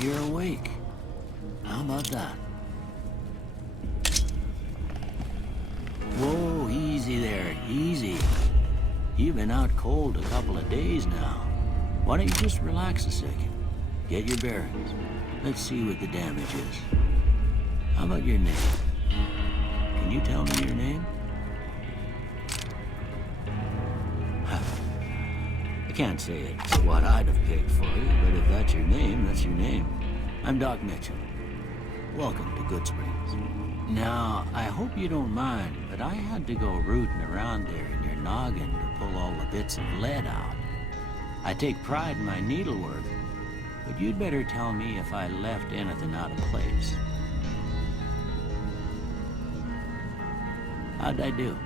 You're awake. How about that? Whoa, easy there, easy. You've been out cold a couple of days now. Why don't you just relax a second? Get your bearings. Let's see what the damage is. How about your name? Can you tell me your name? I can't say it's what I'd have picked for you, but if that's your name, that's your name. I'm Doc Mitchell. Welcome to Good Springs. Now, I hope you don't mind, but I had to go rooting around there in your noggin to pull all the bits of lead out. I take pride in my needlework, but you'd better tell me if I left anything out of place. How'd I do?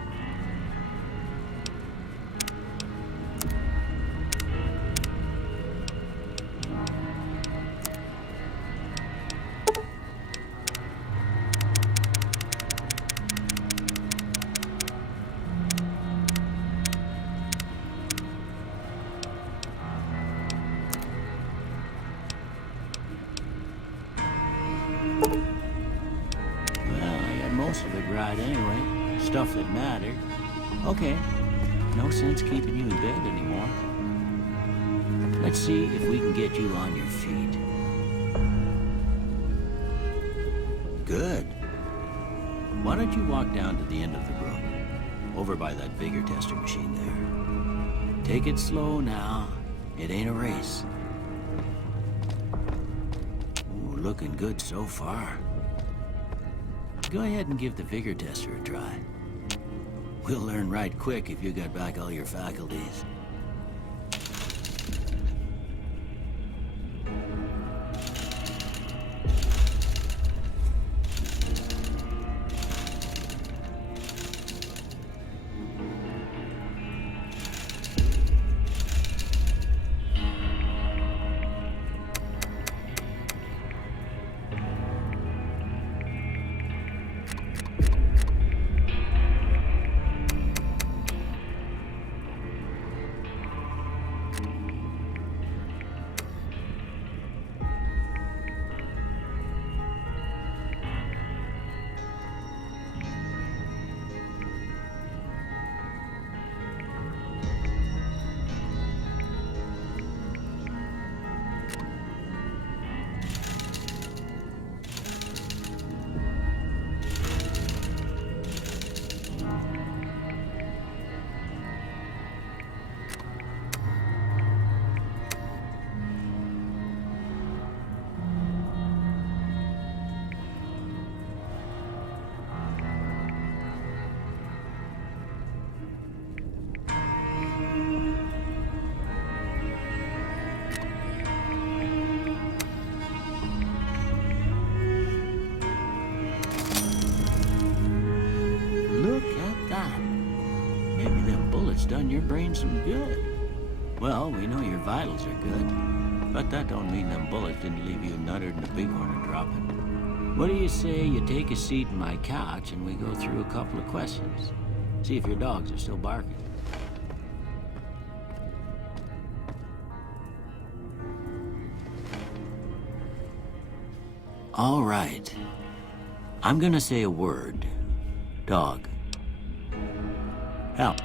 Most of it right anyway. Stuff that mattered. Okay. No sense keeping you in bed anymore. Let's see if we can get you on your feet. Good. Why don't you walk down to the end of the room? Over by that vigor tester machine there. Take it slow now. It ain't a race. Ooh, looking good so far. Go ahead and give the vigor tester a try. We'll learn right quick if you got back all your faculties. Done your brain some good. Well, we know your vitals are good, but that don't mean them bullets didn't leave you nuttered in a bighorn and dropping. What do you say you take a seat in my couch and we go through a couple of questions? See if your dogs are still barking. All right. I'm gonna say a word. Dog. Help.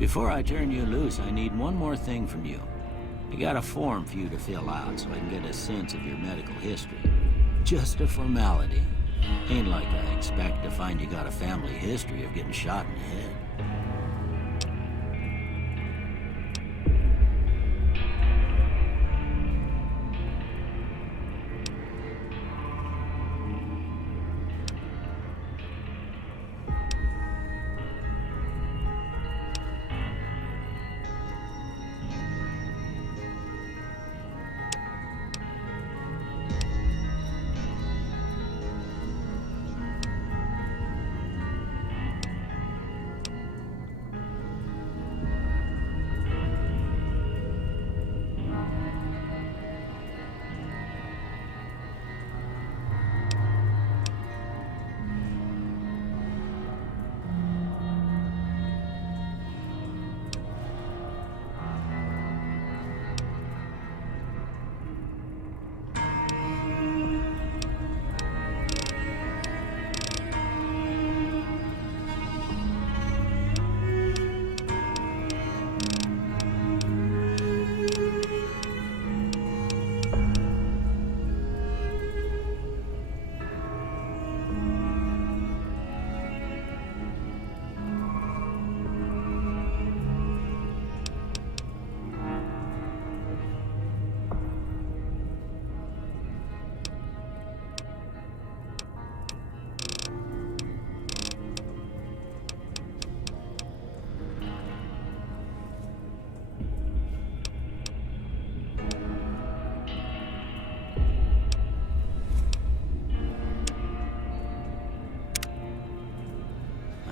Before I turn you loose, I need one more thing from you. I got a form for you to fill out so I can get a sense of your medical history. Just a formality. Ain't like I expect to find you got a family history of getting shot in the head.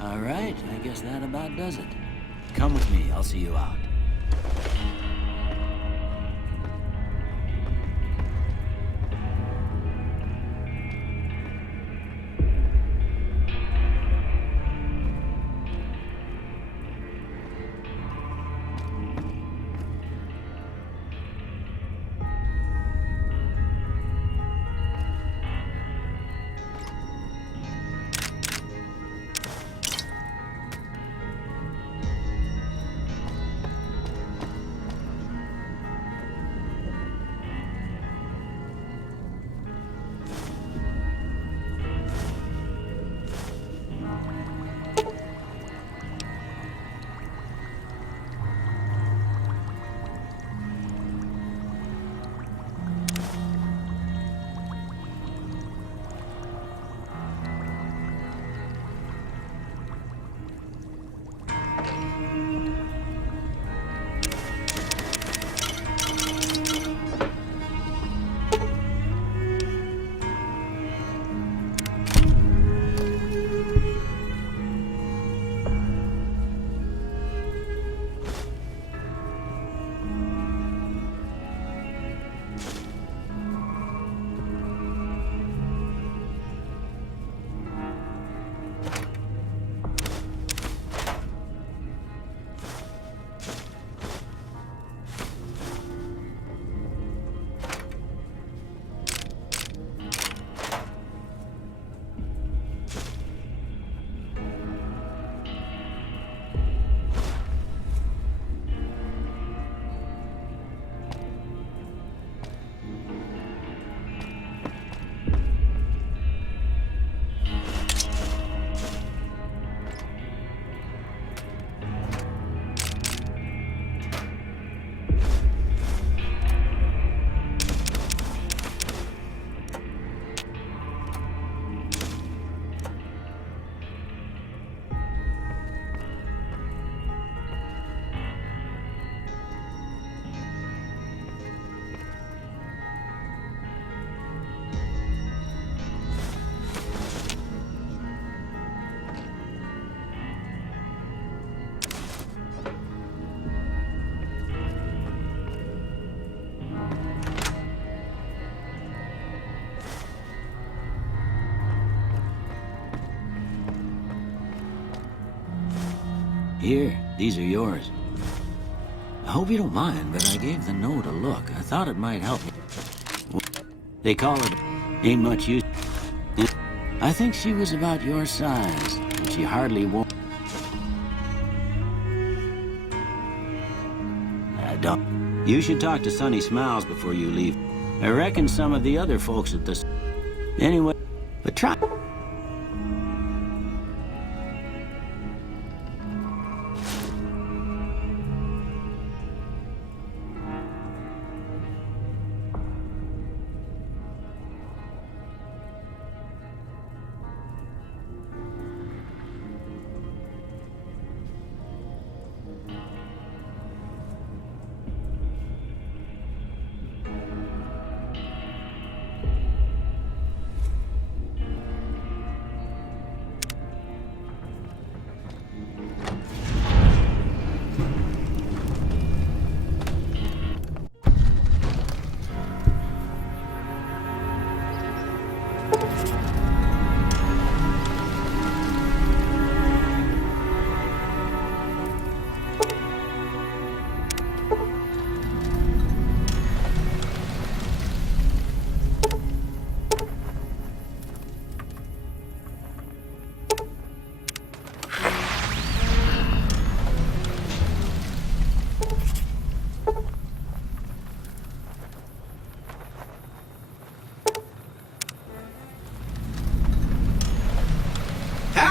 All right, I guess that about does it. Come with me, I'll see you out. Here, these are yours. I hope you don't mind, but I gave the note a look. I thought it might help. They call it ain't much use. I think she was about your size, and she hardly won't. You should talk to Sonny Smiles before you leave. I reckon some of the other folks at this... Anyway, but try...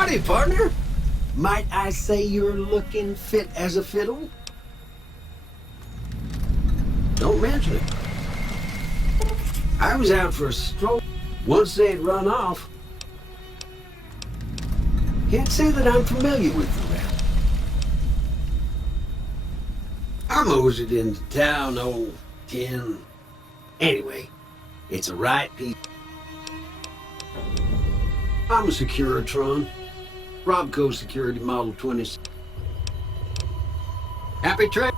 Howdy, partner. Might I say you're looking fit as a fiddle? Don't mention it. I was out for a stroll. Once they'd run off. Can't say that I'm familiar with the route. I moseyed into town, old 10. Anyway, it's a right piece. I'm a Securitron. Robco Security Model 20. Happy trip.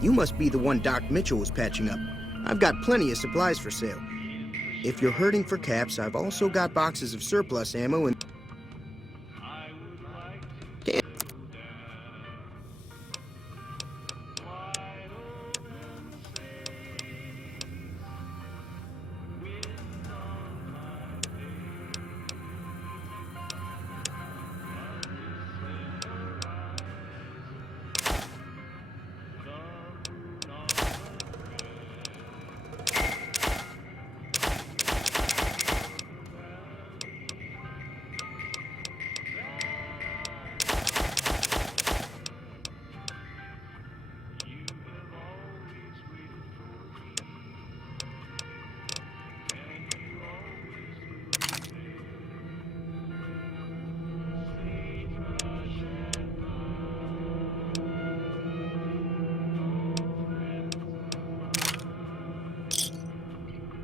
You must be the one Doc Mitchell was patching up. I've got plenty of supplies for sale. If you're hurting for caps, I've also got boxes of surplus ammo and... Damn.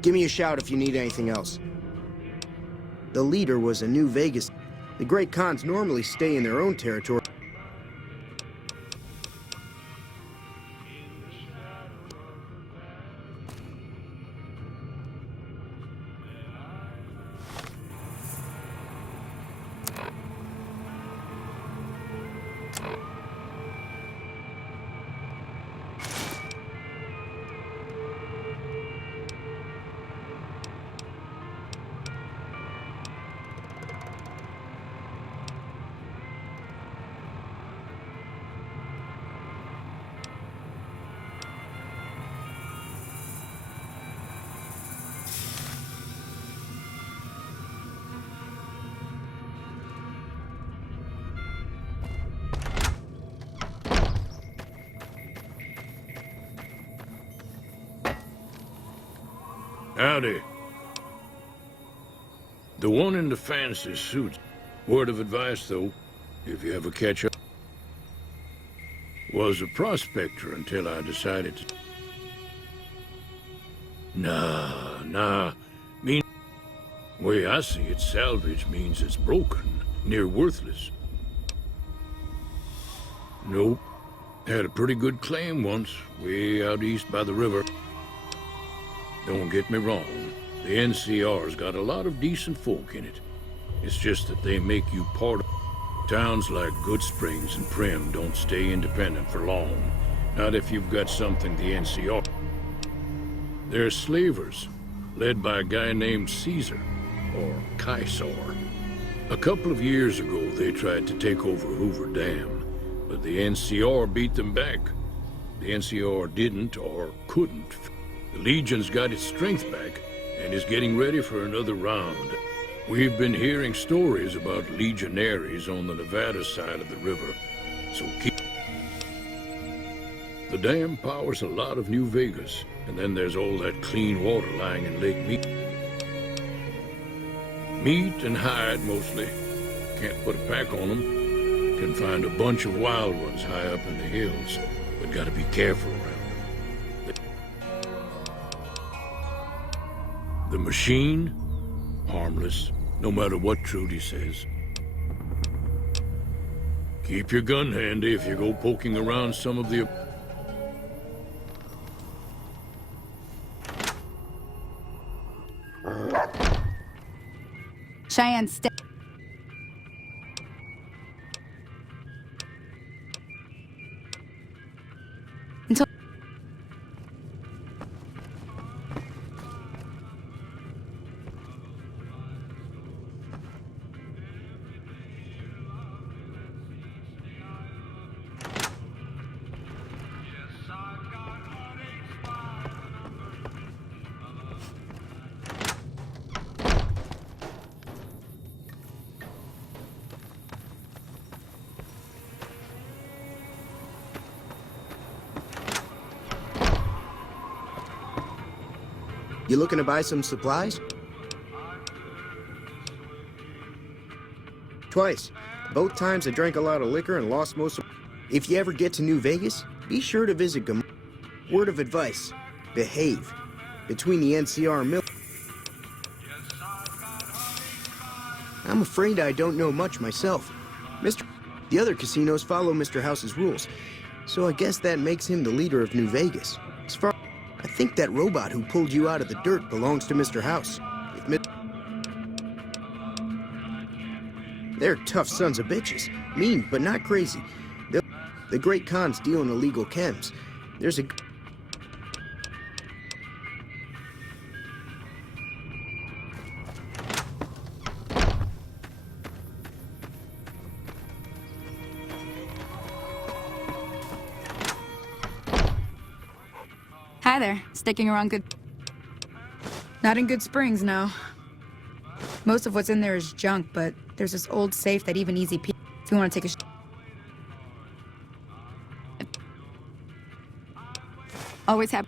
Give me a shout if you need anything else. The leader was a New Vegas. The Great Khans normally stay in their own territory. Howdy. The one in the fancy suit. Word of advice, though, if you ever catch up. Was a prospector until I decided to... Nah. Way I see it, salvage means it's broken, near worthless. Nope. Had a pretty good claim once, way out east by the river. Don't get me wrong, the NCR's got a lot of decent folk in it. It's just that they make you part of... Towns like Good Springs and Prim don't stay independent for long. Not if you've got something the NCR... They're slavers, led by a guy named Caesar, or Caesar. A couple of years ago, they tried to take over Hoover Dam, but the NCR beat them back. The NCR didn't, or couldn't. The Legion's got its strength back, and is getting ready for another round. We've been hearing stories about legionaries on the Nevada side of the river, so keep... The dam powers a lot of New Vegas, and then there's all that clean water lying in Lake Mead. Meat and hide, mostly. Can't put a pack on them. Can find a bunch of wild ones high up in the hills, but gotta be careful around. The machine? Harmless, no matter what Trudy says. Keep your gun handy if you go poking around some of the... Cheyenne, stay. Until... You looking to buy some supplies? Twice. Both times I drank a lot of liquor and lost most of... If you ever get to New Vegas, be sure to visit Word of advice. Behave. Between the NCR and I'm afraid I don't know much myself. The other casinos follow Mr. House's rules, so I guess that makes him the leader of New Vegas. As far... I think that robot who pulled you out of the dirt belongs to Mr. House. They're tough sons of bitches. Mean, but not crazy. The Great Khans deal in illegal chems. There's a... Hi there. Sticking around good... Not in Good Springs, no. Most of what's in there is junk, but there's this old safe that even easy people... If you want to take a... Always have...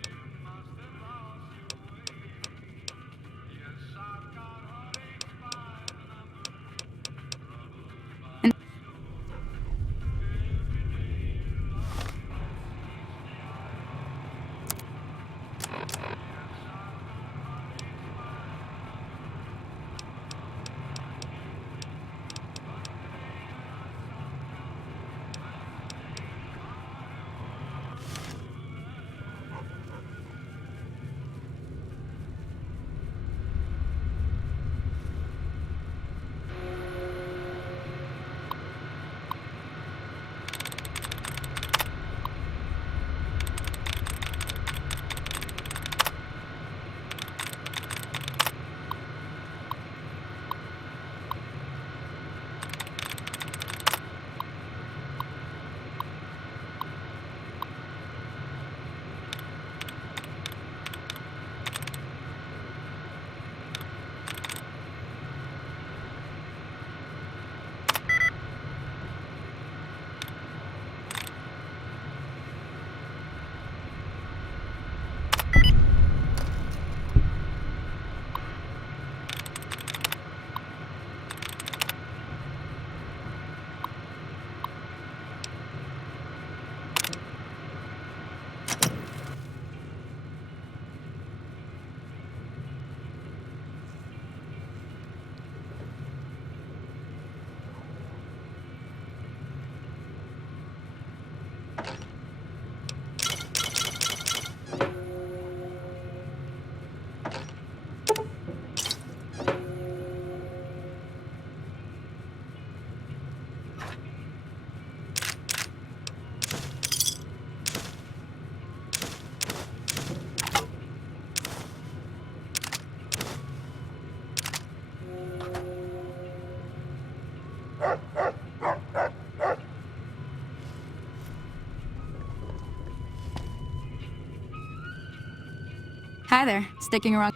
there. Sticking around.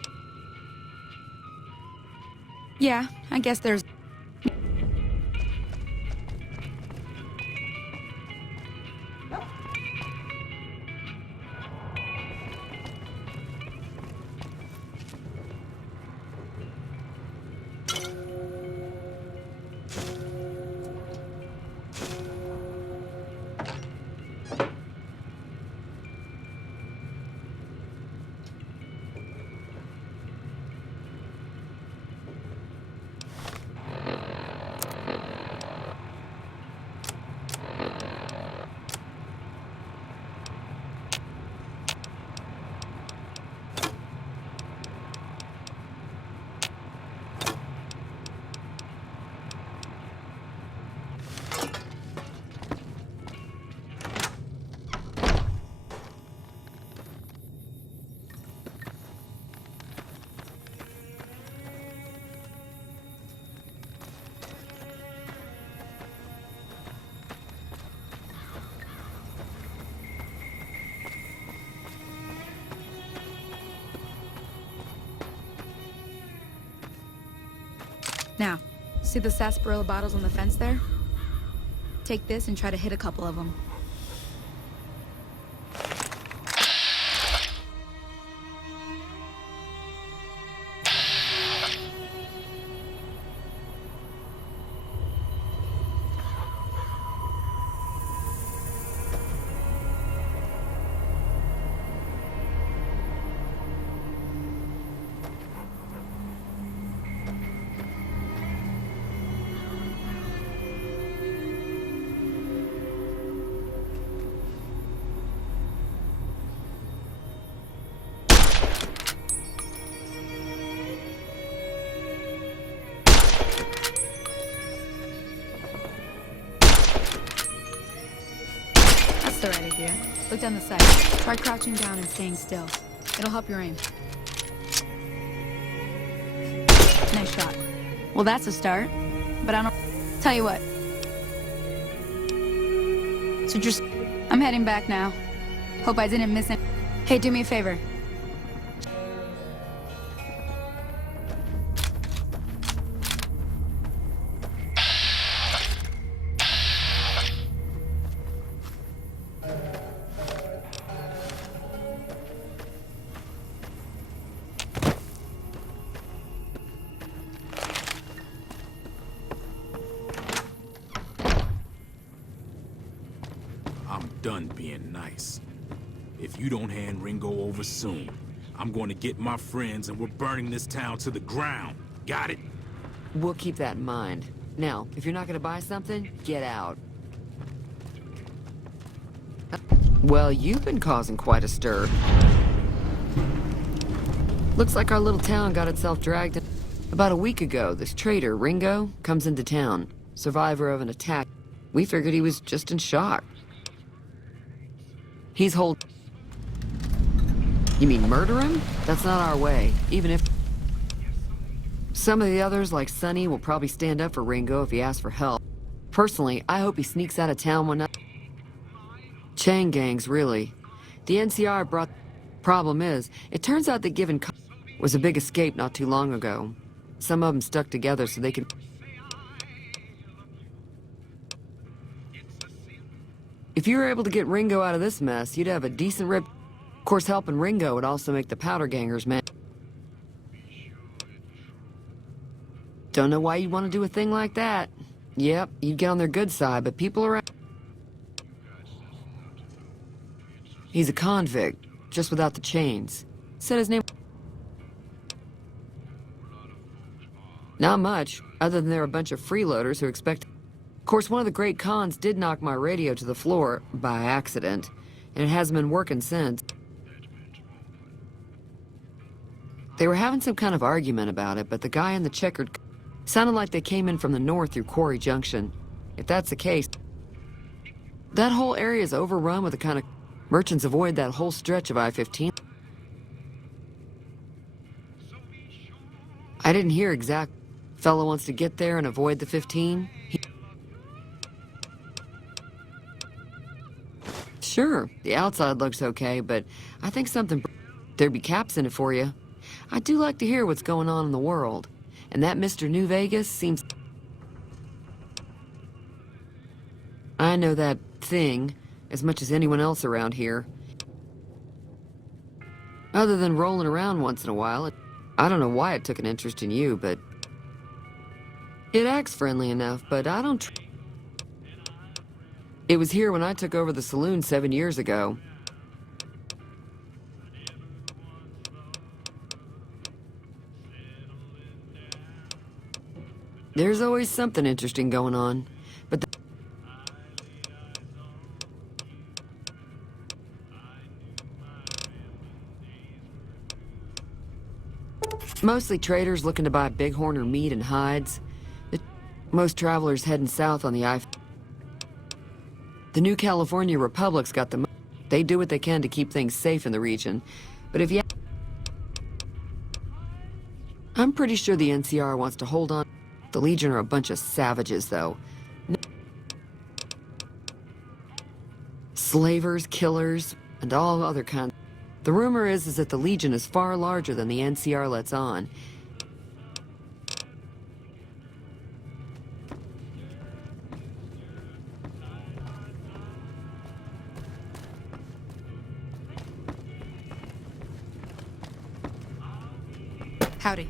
Yeah, I guess there's... Now, see the sarsaparilla bottles on the fence there? Take this and try to hit a couple of them. The right idea. Look down the sight. Try crouching down and staying still. It'll help your aim. Nice shot. Well, that's a start. But I don't... Tell you what. So just... I'm heading back now. Hope I didn't miss it. Hey, do me a favor. I'm done being nice. If you don't hand Ringo over soon, I'm going to get my friends and we're burning this town to the ground. Got it? We'll keep that in mind. Now, if you're not gonna buy something, get out. Well, you've been causing quite a stir. Looks like our little town got itself dragged in. About a week ago, this traitor, Ringo, comes into town. Survivor of an attack. We figured he was just in shock. He's You mean murder him? That's not our way, even if... Some of the others, like Sonny, will probably stand up for Ringo if he asks for help. Personally, I hope he sneaks out of town one night. Chain gangs, really. The NCR brought... Problem is, it turns out that giving was a big escape not too long ago. Some of them stuck together so they can... If you were able to get Ringo out of this mess, you'd have a decent rep. Of course, helping Ringo would also make the powder gangers mad. Don't know why you'd want to do a thing like that. Yep, you'd get on their good side, but people around... He's a convict, just without the chains. Said his name... Not much, other than they're a bunch of freeloaders who expect... Of course, one of the great cons did knock my radio to the floor, by accident, and it hasn't been working since. They were having some kind of argument about it, but the guy in the checkered... Sounded like they came in from the north through Quarry Junction. If that's the case, that whole area is overrun with the kind of... Merchants avoid that whole stretch of I-15. I didn't hear exact... Fellow wants to get there and avoid the 15. Sure, the outside looks okay, but I think something... There'd be caps in it for you. I do like to hear what's going on in the world. And that Mr. New Vegas seems... I know that thing as much as anyone else around here. Other than rolling around once in a while, I don't know why it took an interest in you, but... It acts friendly enough, but I don't... It was here when I took over the saloon 7 years ago. There's always something interesting going on, but mostly traders looking to buy bighorn or meat and hides. Most travelers heading south on the I. The New California Republic's got the. They do what they can to keep things safe in the region, but if you. I'm pretty sure the NCR wants to hold on. The Legion are a bunch of savages, though. Slavers, killers, and all other kinds. The rumor is that the Legion is far larger than the NCR lets on. Howdy.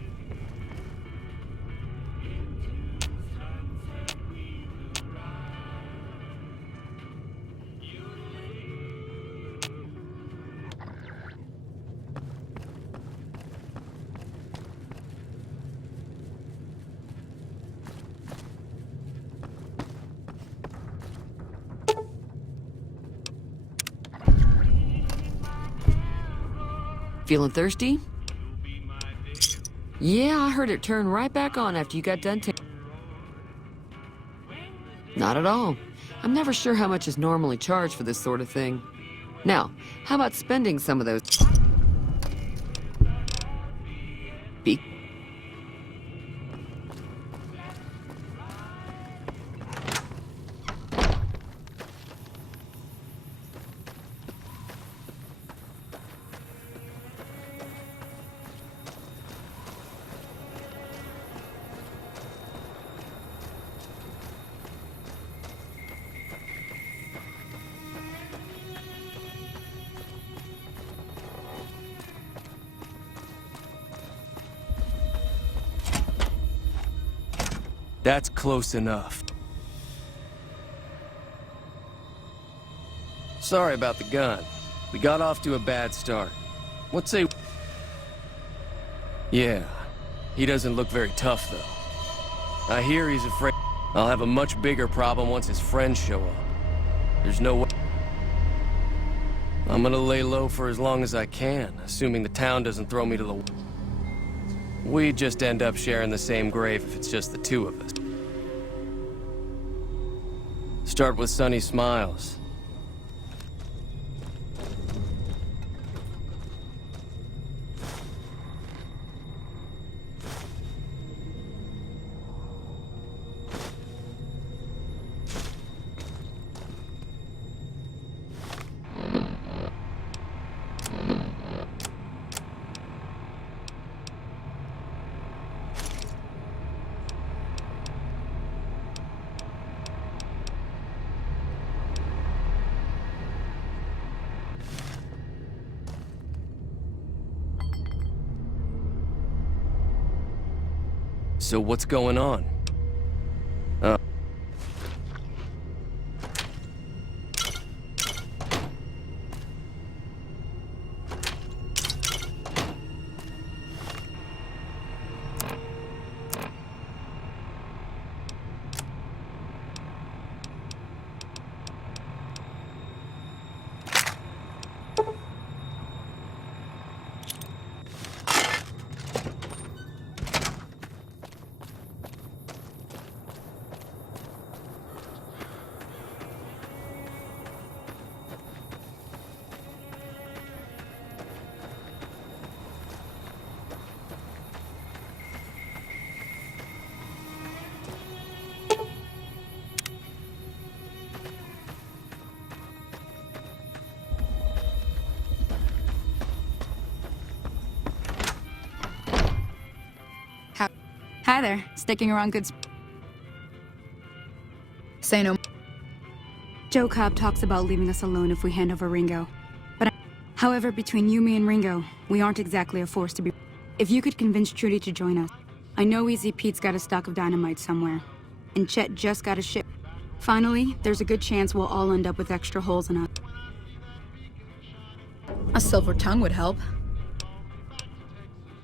Feeling thirsty? Yeah, I heard it turn right back on after you got done Not at all. I'm never sure how much is normally charged for this sort of thing. Now, how about spending some of those... That's close enough. Sorry about the gun. We got off to a bad start. What say... Yeah, he doesn't look very tough, though. I hear he's afraid I'll have a much bigger problem once his friends show up. There's no way... I'm gonna lay low for as long as I can, assuming the town doesn't throw me to the... We just end up sharing the same grave if it's just the two of us. Start with sunny smiles. So what's going on? Hi there. Sticking around good... Say no. Joe Cobb talks about leaving us alone if we hand over Ringo. However, between you, me, and Ringo, we aren't exactly a force to be... If you could convince Trudy to join us. I know Easy Pete's got a stock of dynamite somewhere. And Chet just got a ship. Finally, there's a good chance we'll all end up with extra holes in us. A silver tongue would help.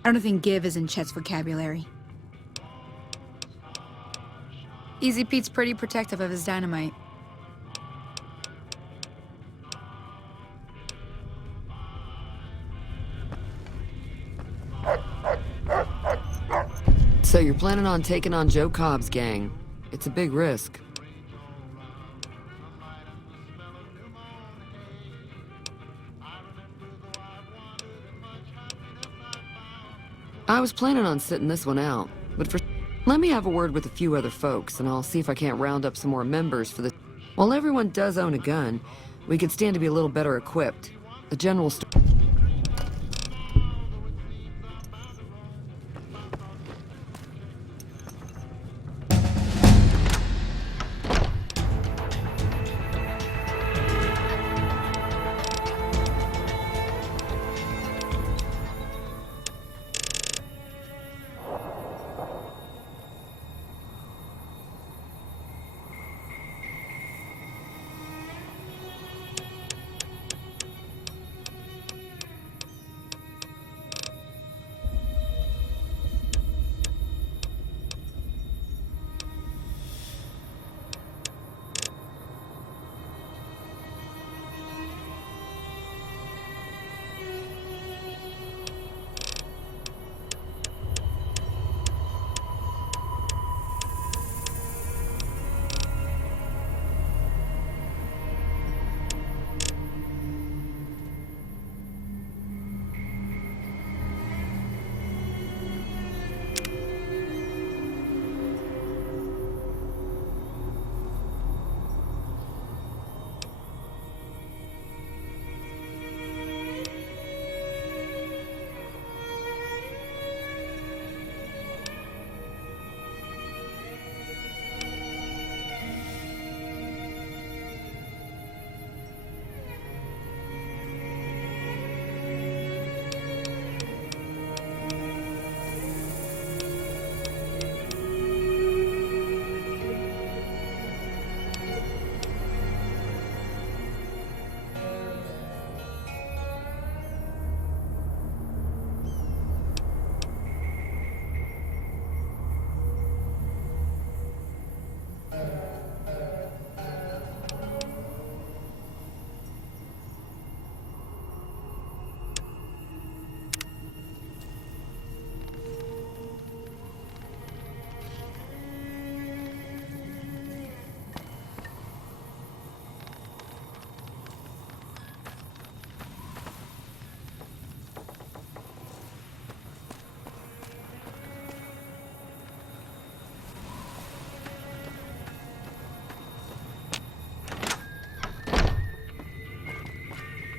I don't think give is in Chet's vocabulary. Easy Pete's pretty protective of his dynamite. So you're planning on taking on Joe Cobb's gang. It's a big risk. I was planning on sitting this one out, but let me have a word with a few other folks, and I'll see if I can't round up some more members for this. While everyone does own a gun, we could stand to be a little better equipped. The general store.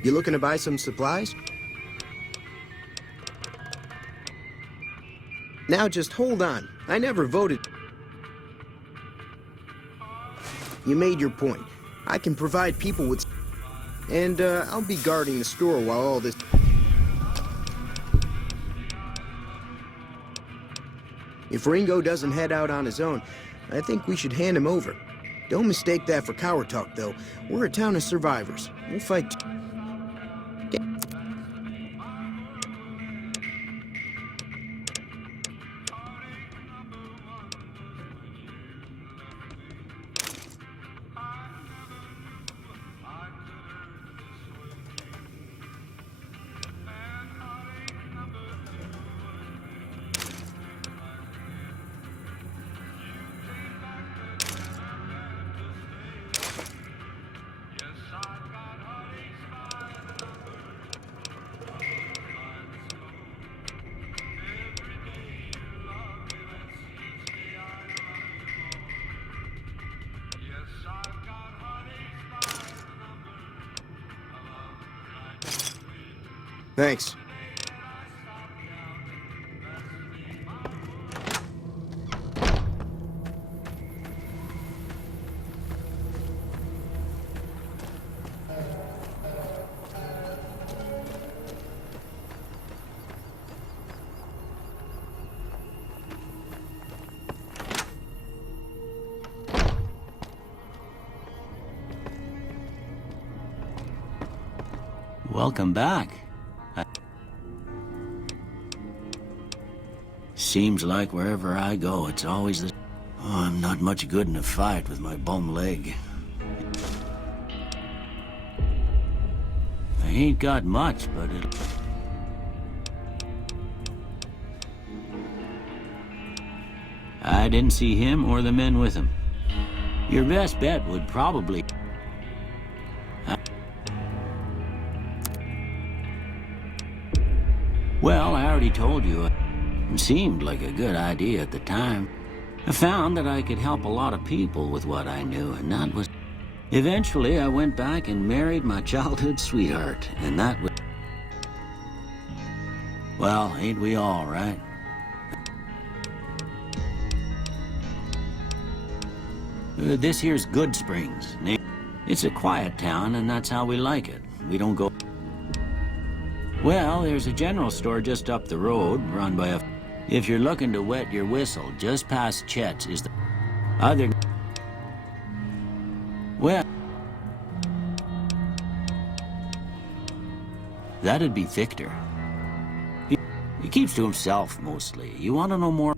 You looking to buy some supplies? Now just hold on. I never voted. You made your point. I can provide people with... And, I'll be guarding the store while all this... If Ringo doesn't head out on his own, I think we should hand him over. Don't mistake that for coward talk, though. We're a town of survivors. We'll fight... Thanks. Welcome back. Seems like wherever I go, it's always the... Oh, I'm not much good in a fight with my bum leg. I ain't got much, but it... I didn't see him or the men with him. Your best bet would probably... Well, I already told you. It seemed like a good idea at the time. I found that I could help a lot of people with what I knew, and that was... Eventually, I went back and married my childhood sweetheart, and that was... Well, ain't we all, right? This here's Good Springs. It's a quiet town, and that's how we like it. We don't go... Well, there's a general store just up the road, run by a... If you're looking to wet your whistle, just past Chet's is the... Other... Well... That'd be Victor. He keeps to himself, mostly. You want to know more?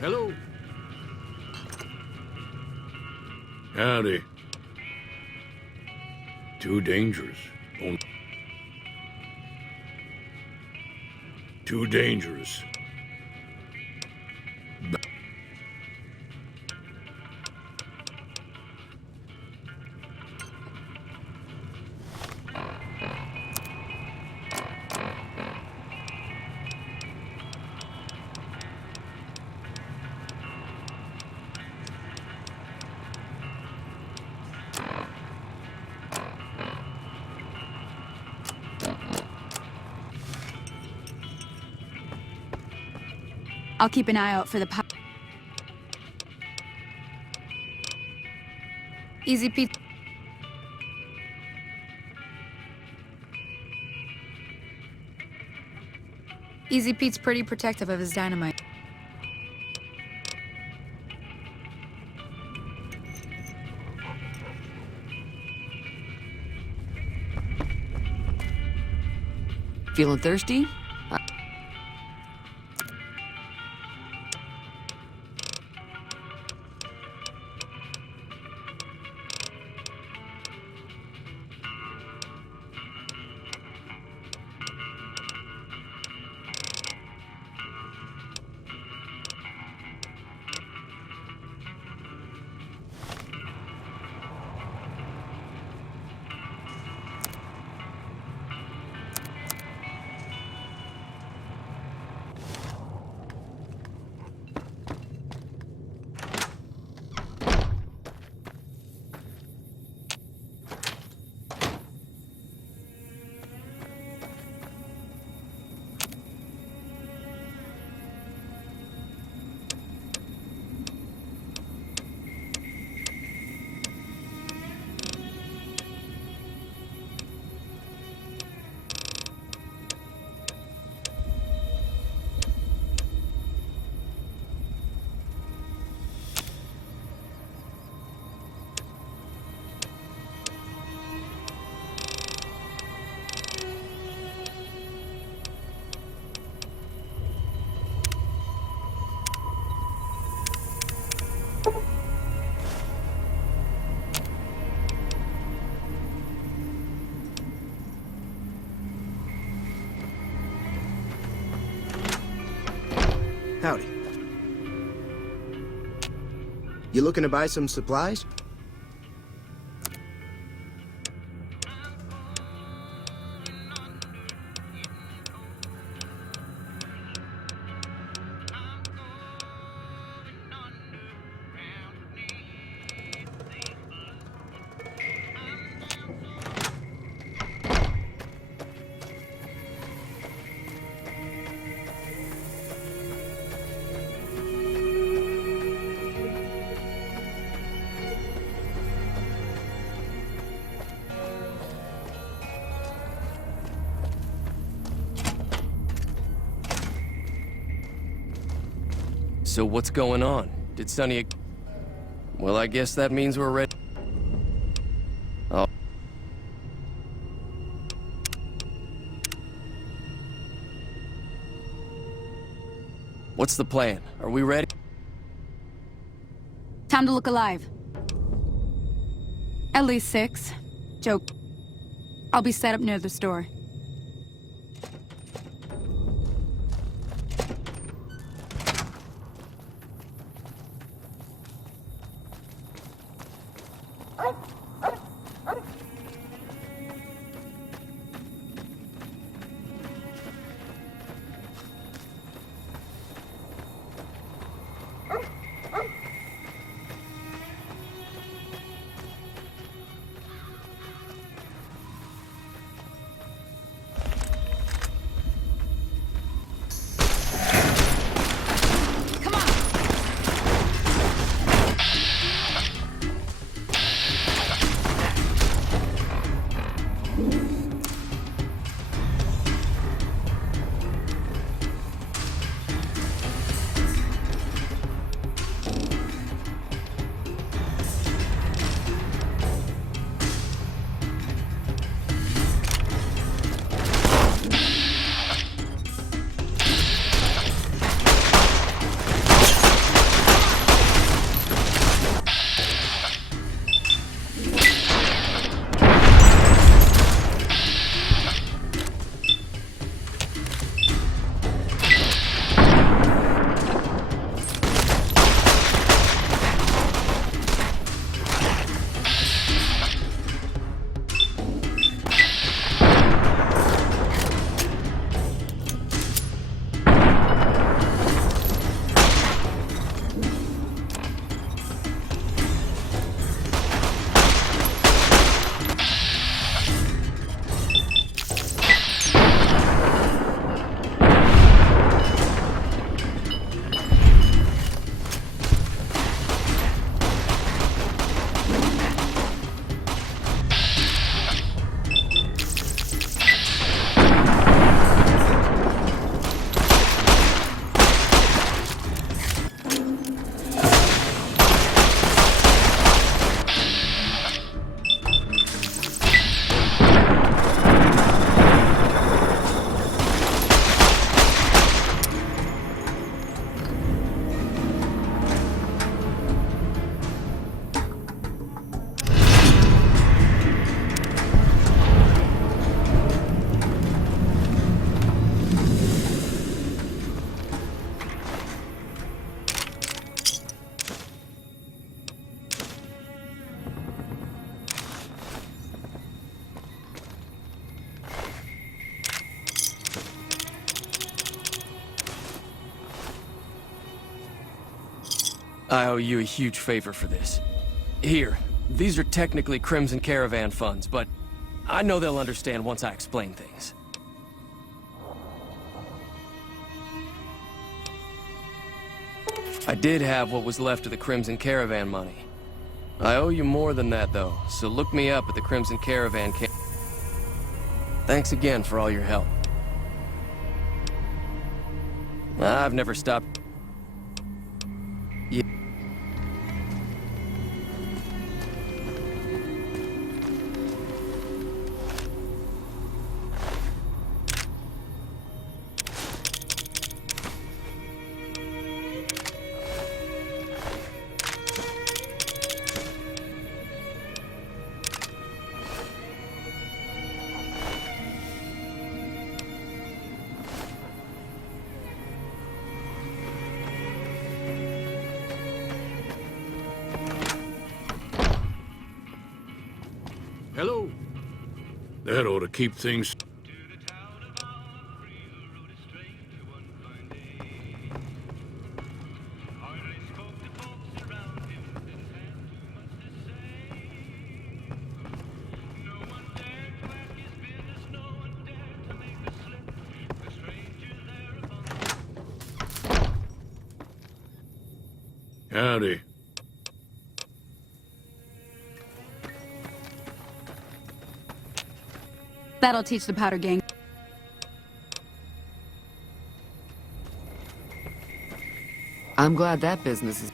Hello. Howdy. Too dangerous. Too dangerous. I'll keep an eye out for the Easy Pete. Easy Pete's pretty protective of his dynamite. Feeling thirsty? Howdy. You looking to buy some supplies? So what's going on? Did Sonny... Well, I guess that means we're ready. Oh. What's the plan? Are we ready? Time to look alive. At least 6. Joke. I'll be set up near the store. I owe you a huge favor for this. Here, these are technically Crimson Caravan funds, but I know they'll understand once I explain things. I did have what was left of the Crimson Caravan money. I owe you more than that, though, so look me up at the Crimson Caravan camp. Thanks again for all your help. I've never stopped... Yeah. Hello? That ought to keep things... Howdy. That'll teach the Powder Gang. I'm glad that business is...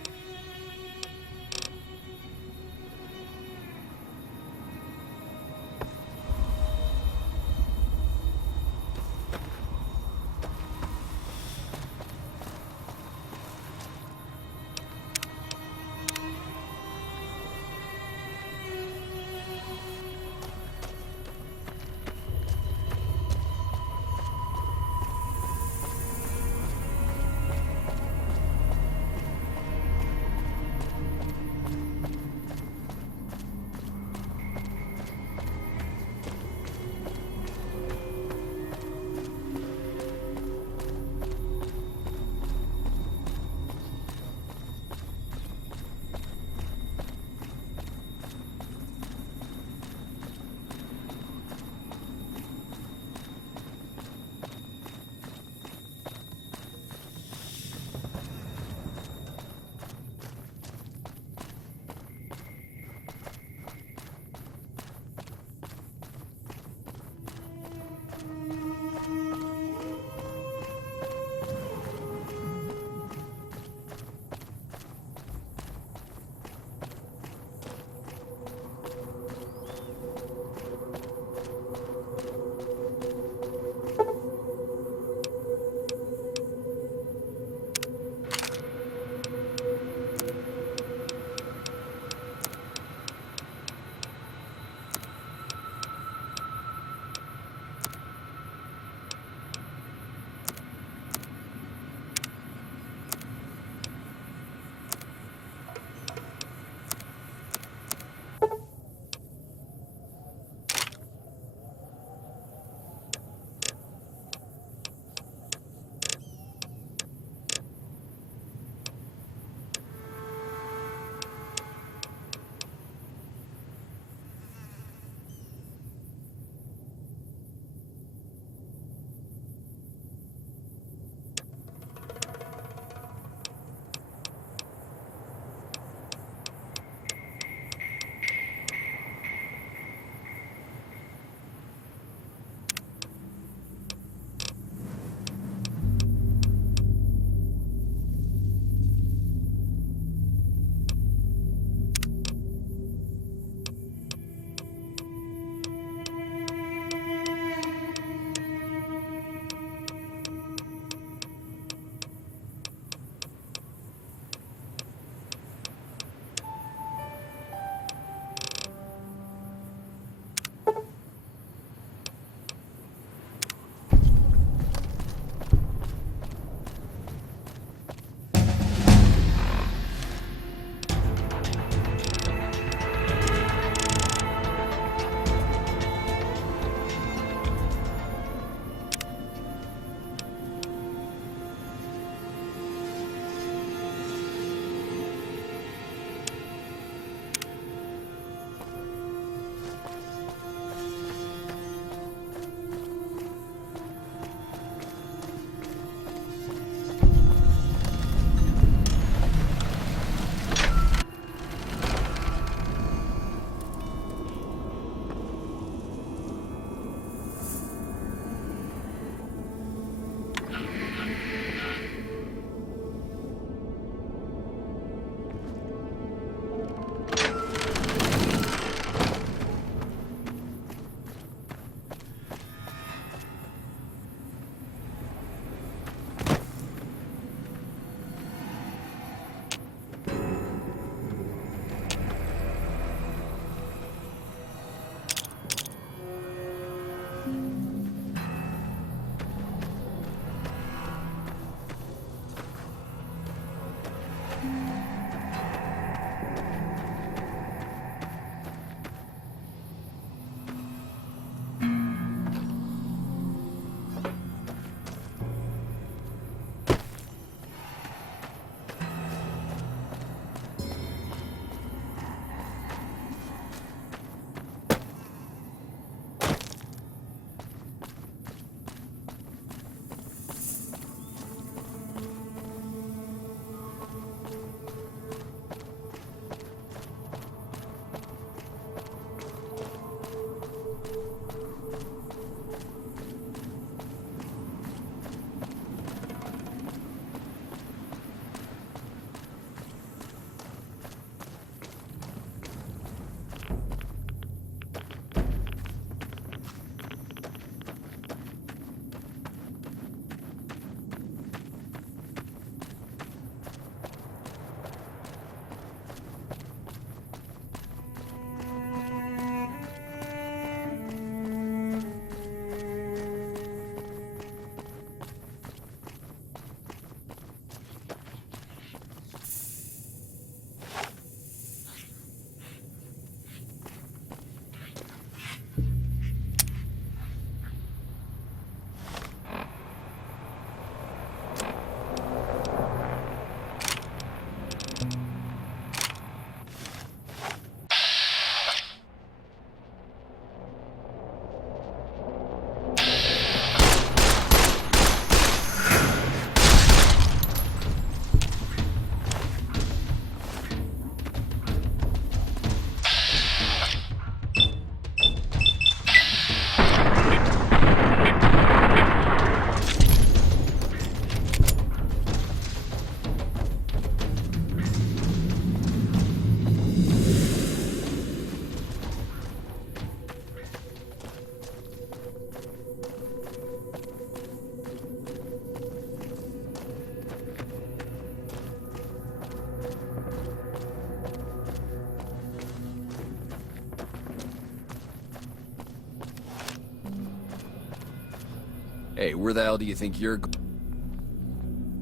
Hey, where the hell do you think you're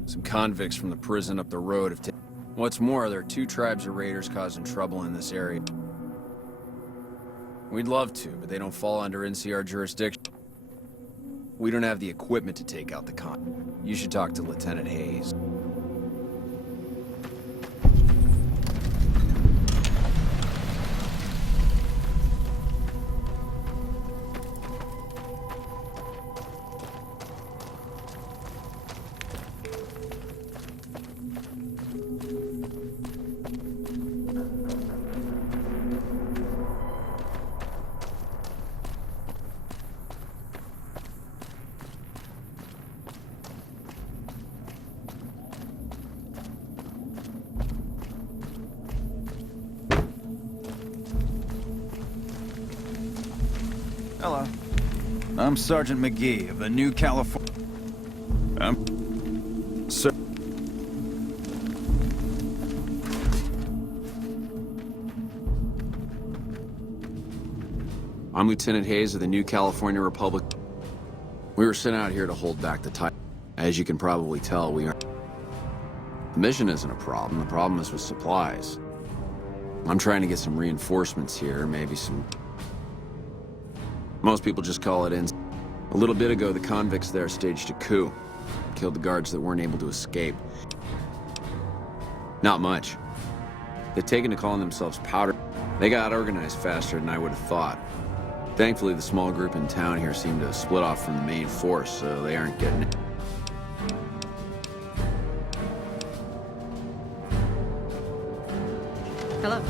Some convicts from the prison up the road have What's more, there are 2 tribes of raiders causing trouble in this area. We'd love to, but they don't fall under NCR jurisdiction. We don't have the equipment to take out the con. You should talk to Lieutenant Hayes. Hello. I'm Sergeant McGee of the New California... Sir... I'm Lieutenant Hayes of the New California Republic. We were sent out here to hold back the tide. As you can probably tell, we aren't... The mission isn't a problem. The problem is with supplies. I'm trying to get some reinforcements here, maybe some... Most people just call it in. A little bit ago, the convicts there staged a coup. Killed the guards that weren't able to escape. Not much. They've taken to calling themselves Powder. They got organized faster than I would have thought. Thankfully, the small group in town here seem to split off from the main force, so they aren't getting it. Hello.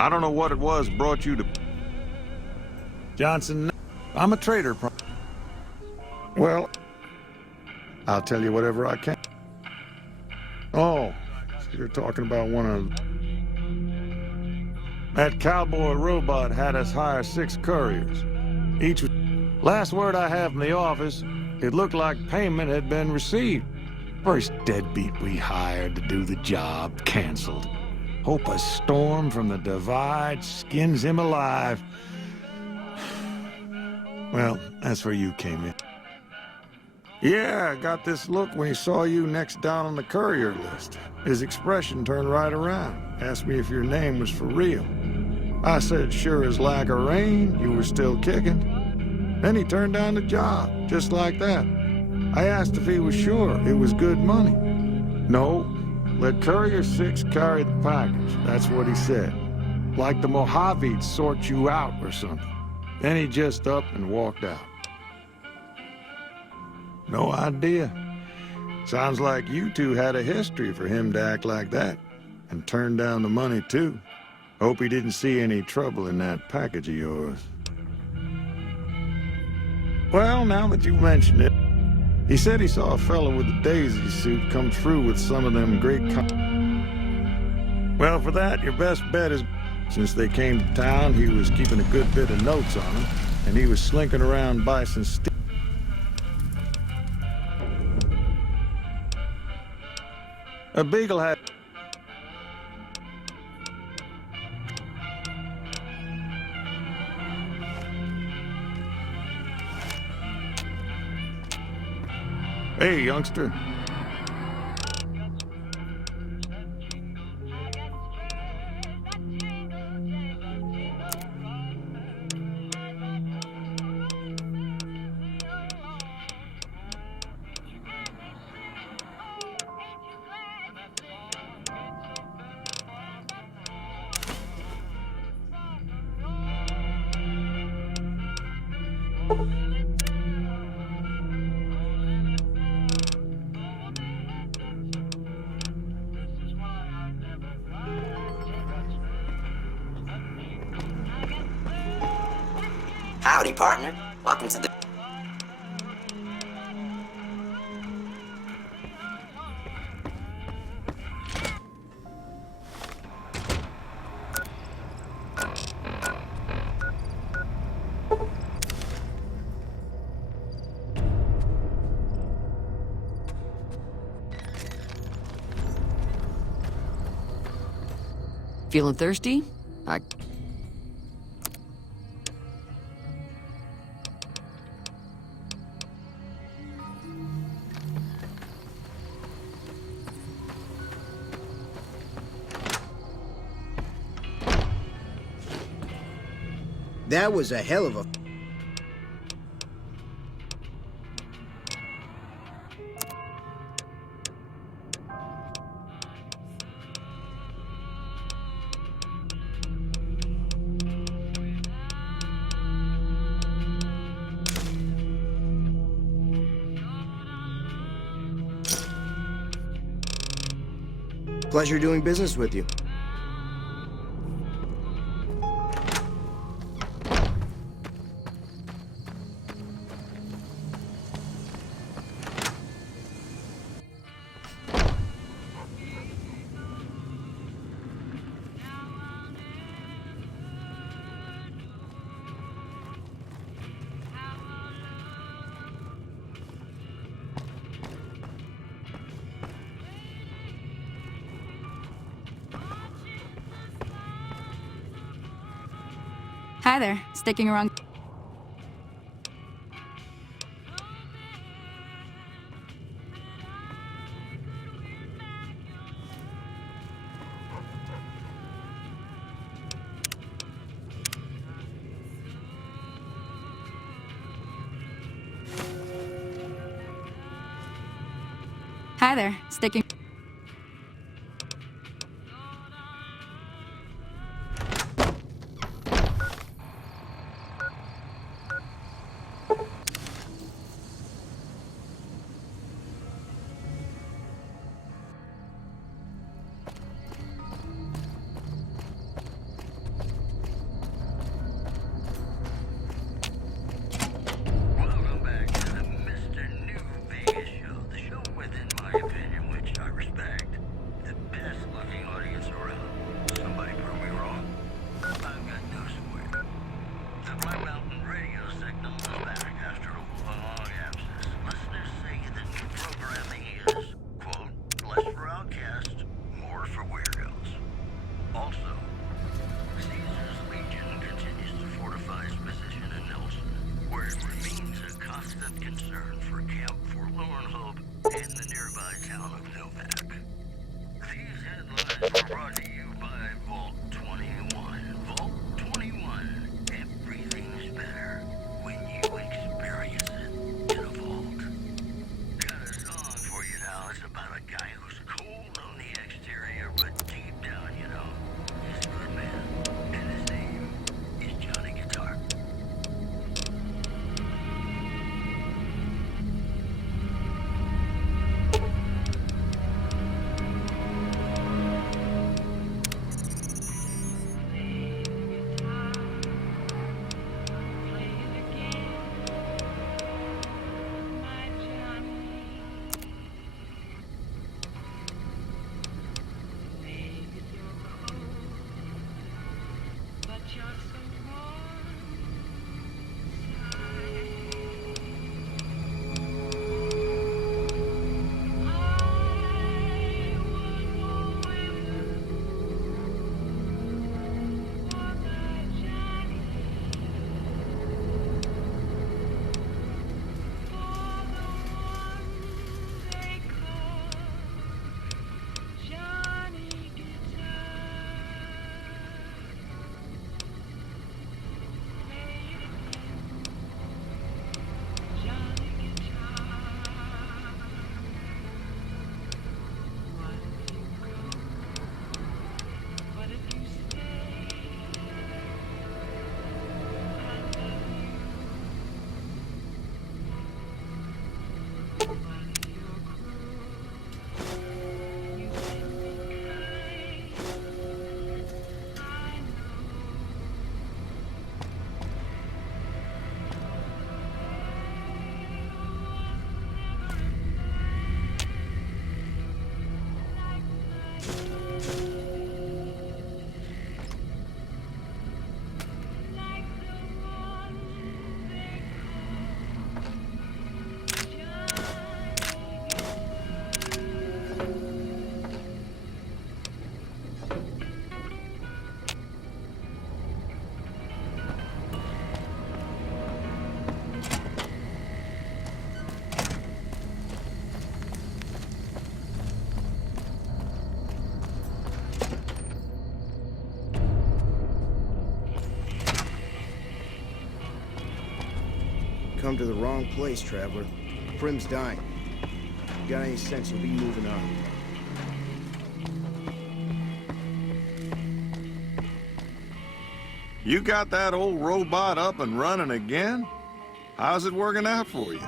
I don't know what it was brought you to... Johnson, I'm a trader. Well, I'll tell you whatever I can. Oh, so you're talking about one of... That cowboy robot had us hire 6 couriers. Each was... Last word I have from the office, it looked like payment had been received. First deadbeat we hired to do the job canceled. Hope a storm from the divide skins him alive. Well, that's where you came in. Yeah, I got this look when he saw you next down on the courier list. His expression turned right around. Asked me if your name was for real. I said, sure as lack of rain, you were still kicking. Then he turned down the job, just like that. I asked if he was sure it was good money. No, let Courier 6 carry the package, that's what he said. Like the Mojave'd sort you out or something. Then he just up and walked out. No idea. Sounds like you two had a history for him to act like that. And turn down the money, too. Hope he didn't see any trouble in that package of yours. Well, now that you mention it, he said he saw a fellow with a daisy suit come through with some of them great Well, for that, your best bet is... Since they came to town, he was keeping a good bit of notes on them, and he was slinking around Bison Steel. A beagle had... Hey, youngster. Howdy, partner. Welcome to the... Feeling thirsty? That was a hell of a... Pleasure doing business with you. Hi there, sticking around. Hi there, sticking. in the nearby town of Novak. These headlines were brought to you by Vault 21. Vault 21. Everything's better when you experience it in a vault. Got a song for you now. It's about a guy who's cold on the exterior, but deep down, you know, he's a good man. And his name is Johnny Guitar. Come to the wrong place, traveler. Prim's dying. Got any sense, you'll be moving on. You got that old robot up and running again? How's it working out for you?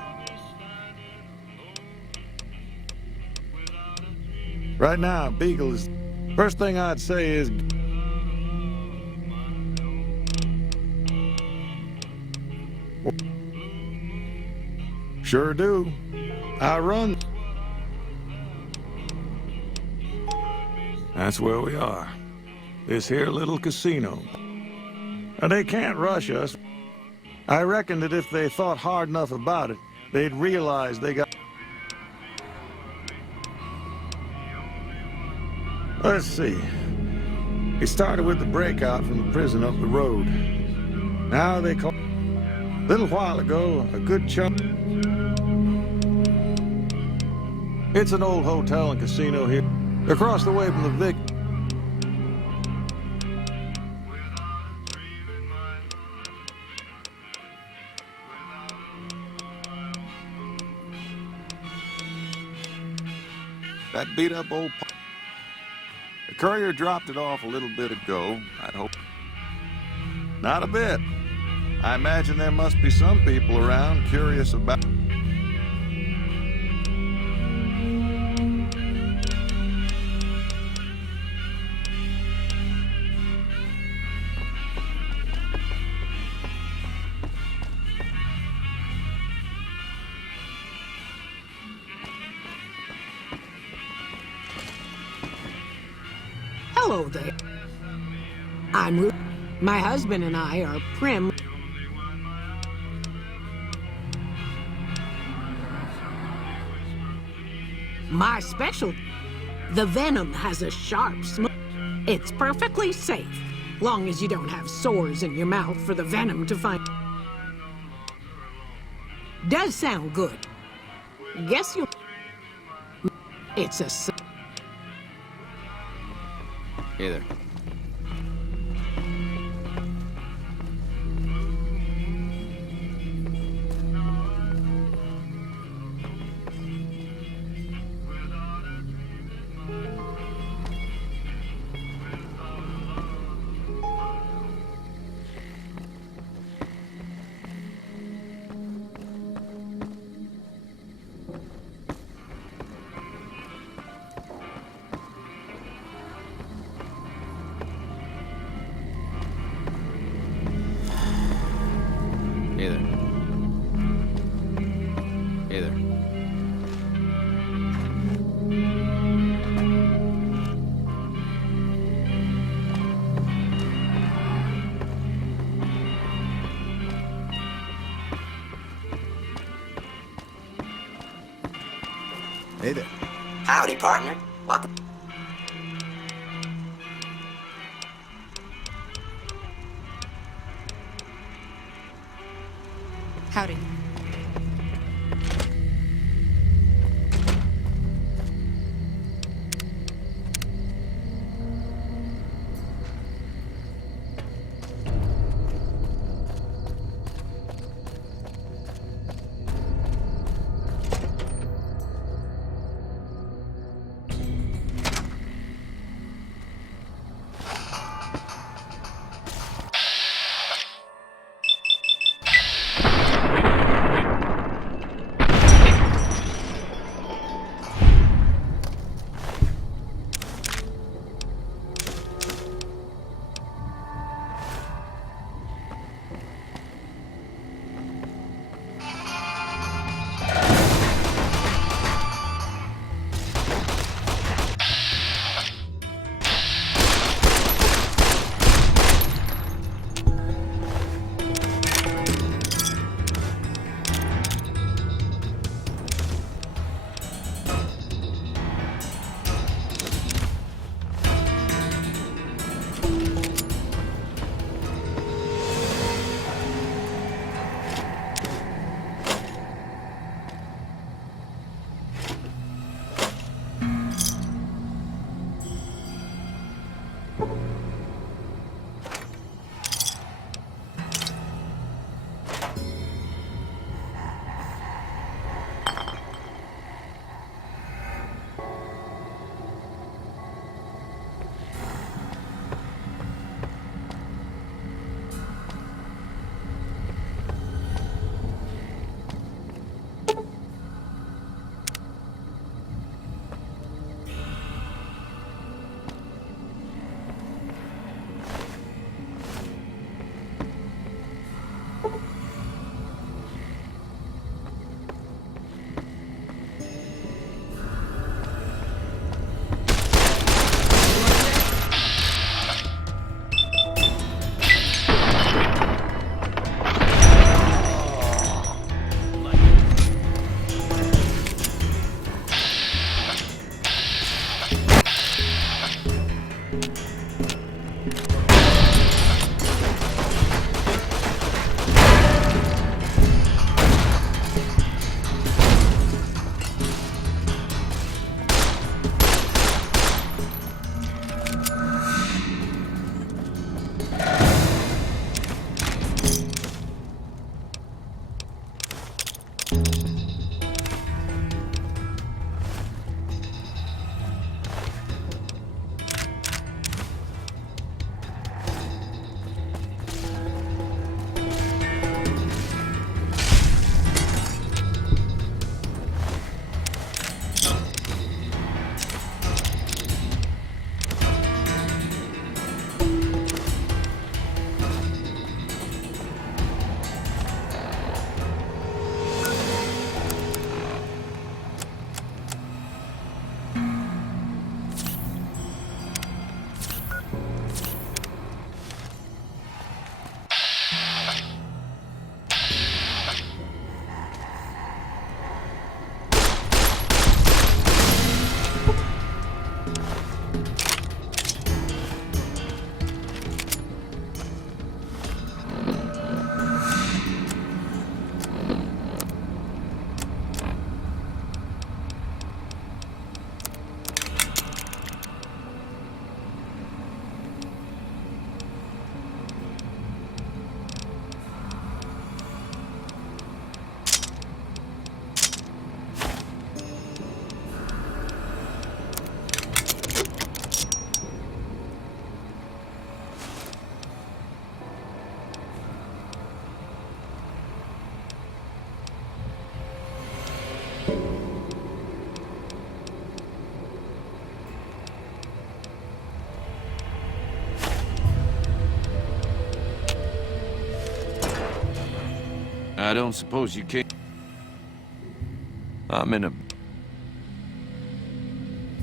Right now, Beagle is... First thing I'd say is... Sure do. I run. That's where we are. This here little casino. Now, they can't rush us. I reckon that if they thought hard enough about it, they'd realize they got... Let's see. It started with the breakout from the prison up the road. Now they call... A little while ago, a good chunk... It's an old hotel and casino here, across the way from the Vic. That beat-up old... The courier dropped it off a little bit ago, I'd hope. Not a bit. I imagine there must be some people around curious about... Hello there. I'm Ruth. My husband and I are Prim. My special, the venom has a sharp smoke. It's perfectly safe, long as you don't have sores in your mouth for the venom to find. Does sound good. Guess you'll... It's a s- Hey there. Hey there. Hey there. Hey there. Howdy, partner. Welcome. Howdy. I don't suppose you can. I'm in a...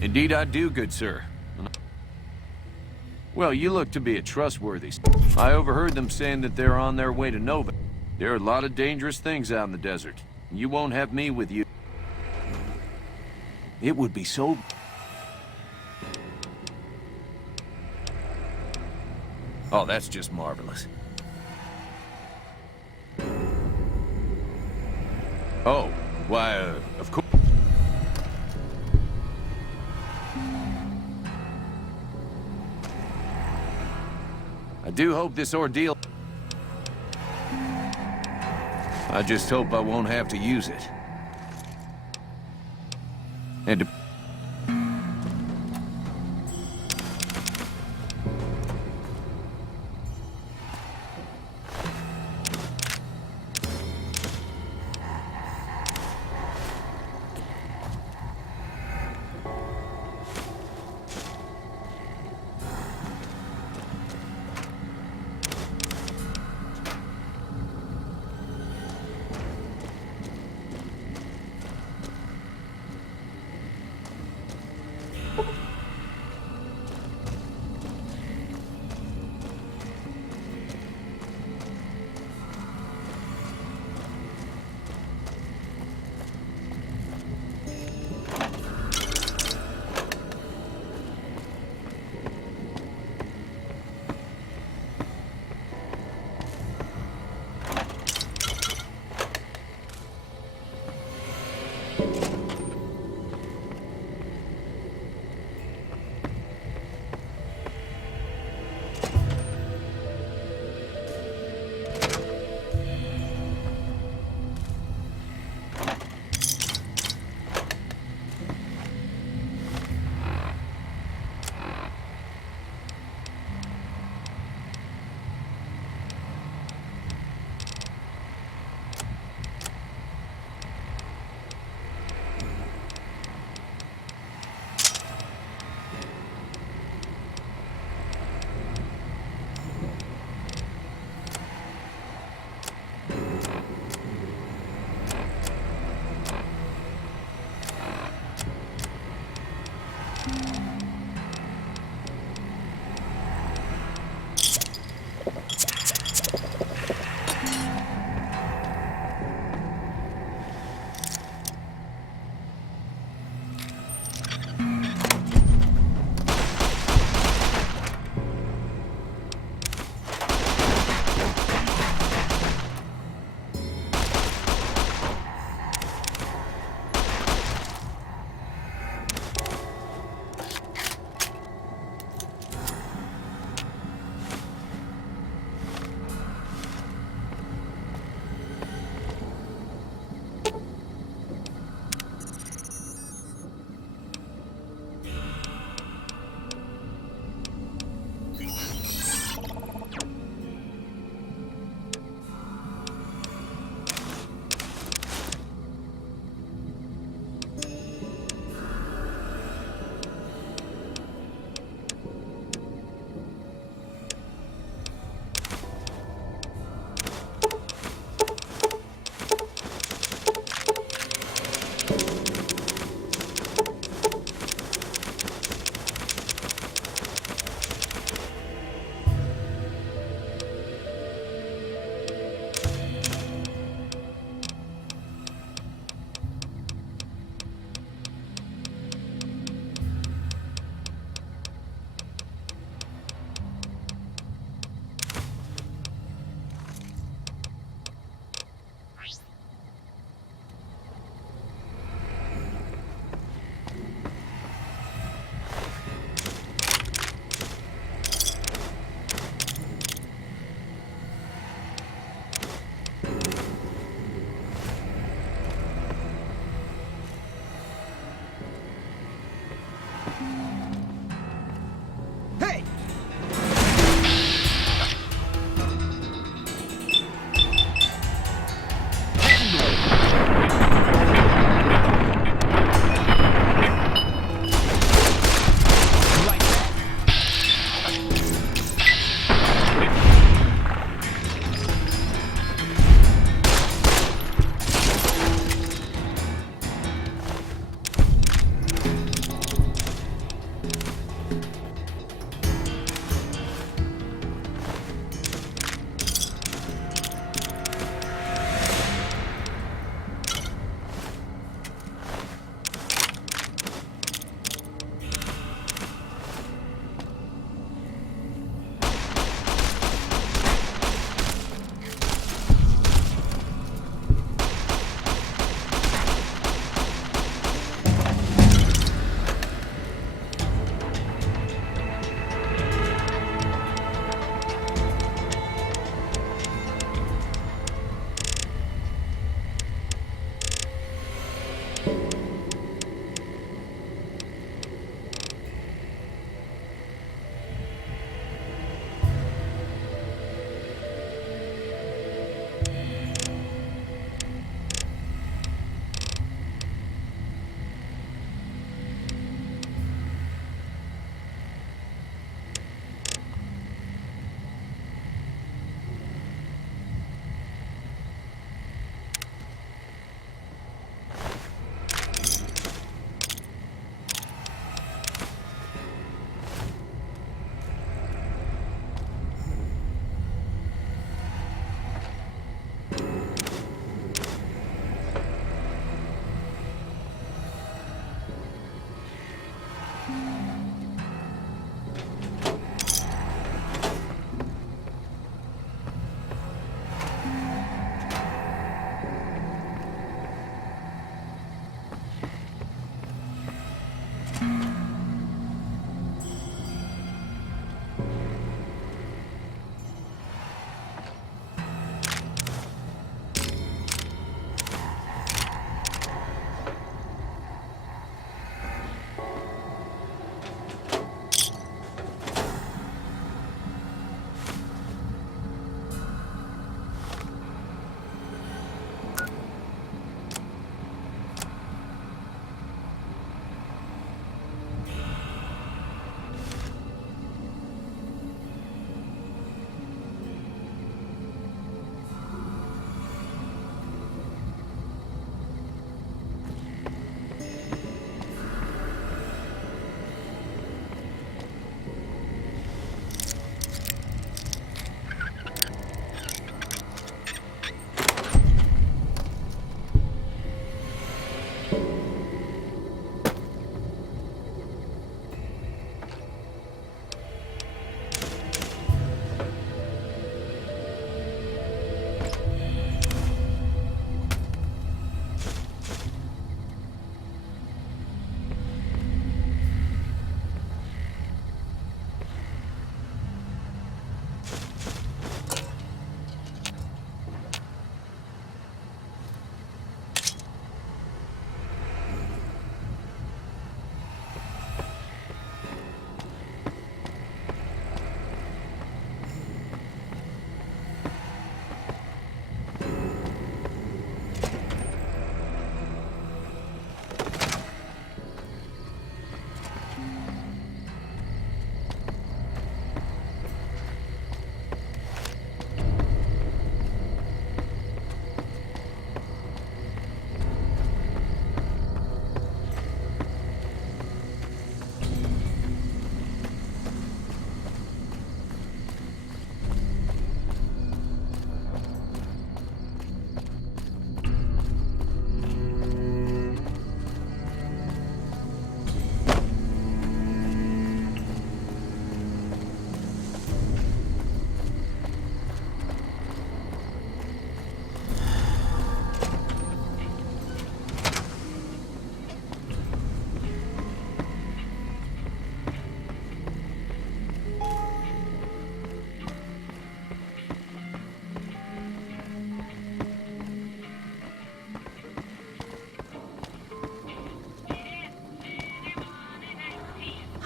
Indeed I do, good sir. Well, you look to be a trustworthy... I overheard them saying that they're on their way to Nova. There are a lot of dangerous things out in the desert. You won't have me with you. It would be so... Oh, that's just marvelous. Oh, why, of course. I do hope this ordeal... I just hope I won't have to use it. And to...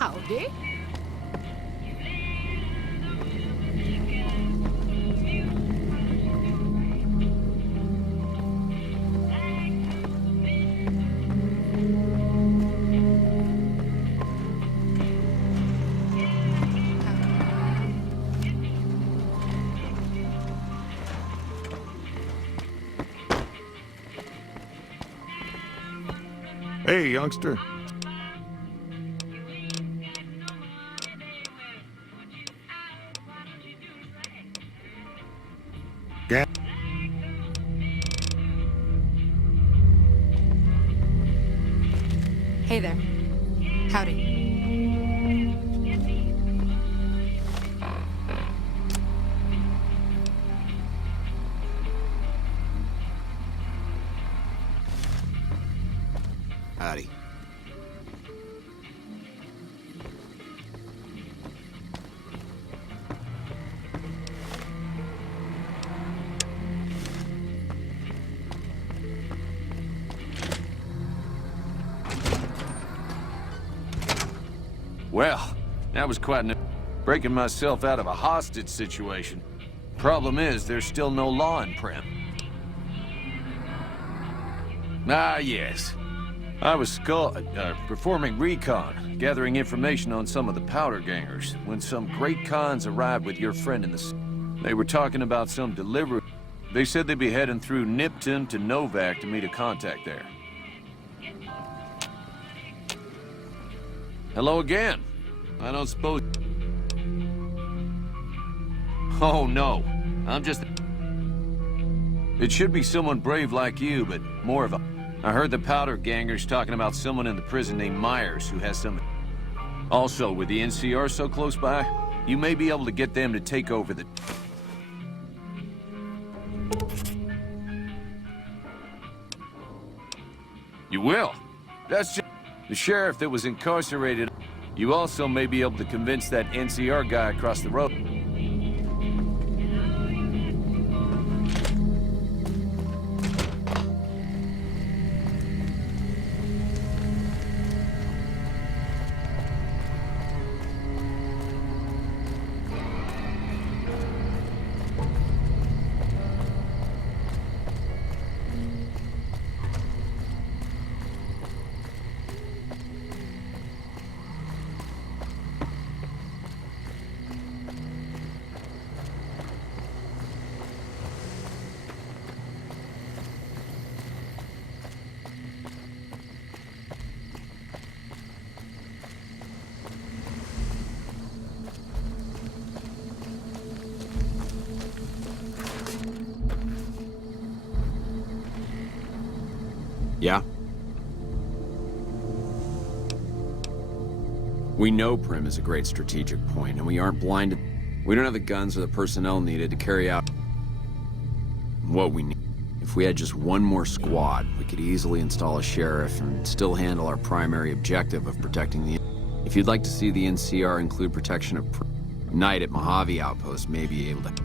Howdy. Hey, youngster. Ga- Hey there. Howdy. Howdy. Well, that was quite breaking myself out of a hostage situation. Problem is, there's still no law in Prim. Ah, yes. I was performing recon, gathering information on some of the powder gangers, when some great cons arrived with your friend in the... They were talking about some delivery. They said they'd be heading through Nipton to Novak to meet a contact there. Hello again. I don't suppose... Oh, no. I'm just... It should be someone brave like you, but more of a... I heard the powder gangers talking about someone in the prison named Myers who has some... Also, with the NCR so close by, you may be able to get them to take over the... You will? That's just... The sheriff that was incarcerated... You also may be able to convince that NCR guy across the road... Yeah? We know Prim is a great strategic point, and we aren't blinded. We don't have the guns or the personnel needed to carry out what we need. If we had just one more squad, we could easily install a sheriff and still handle our primary objective of protecting the... If you'd like to see the NCR include protection of Knight at Mojave Outpost, may be able to...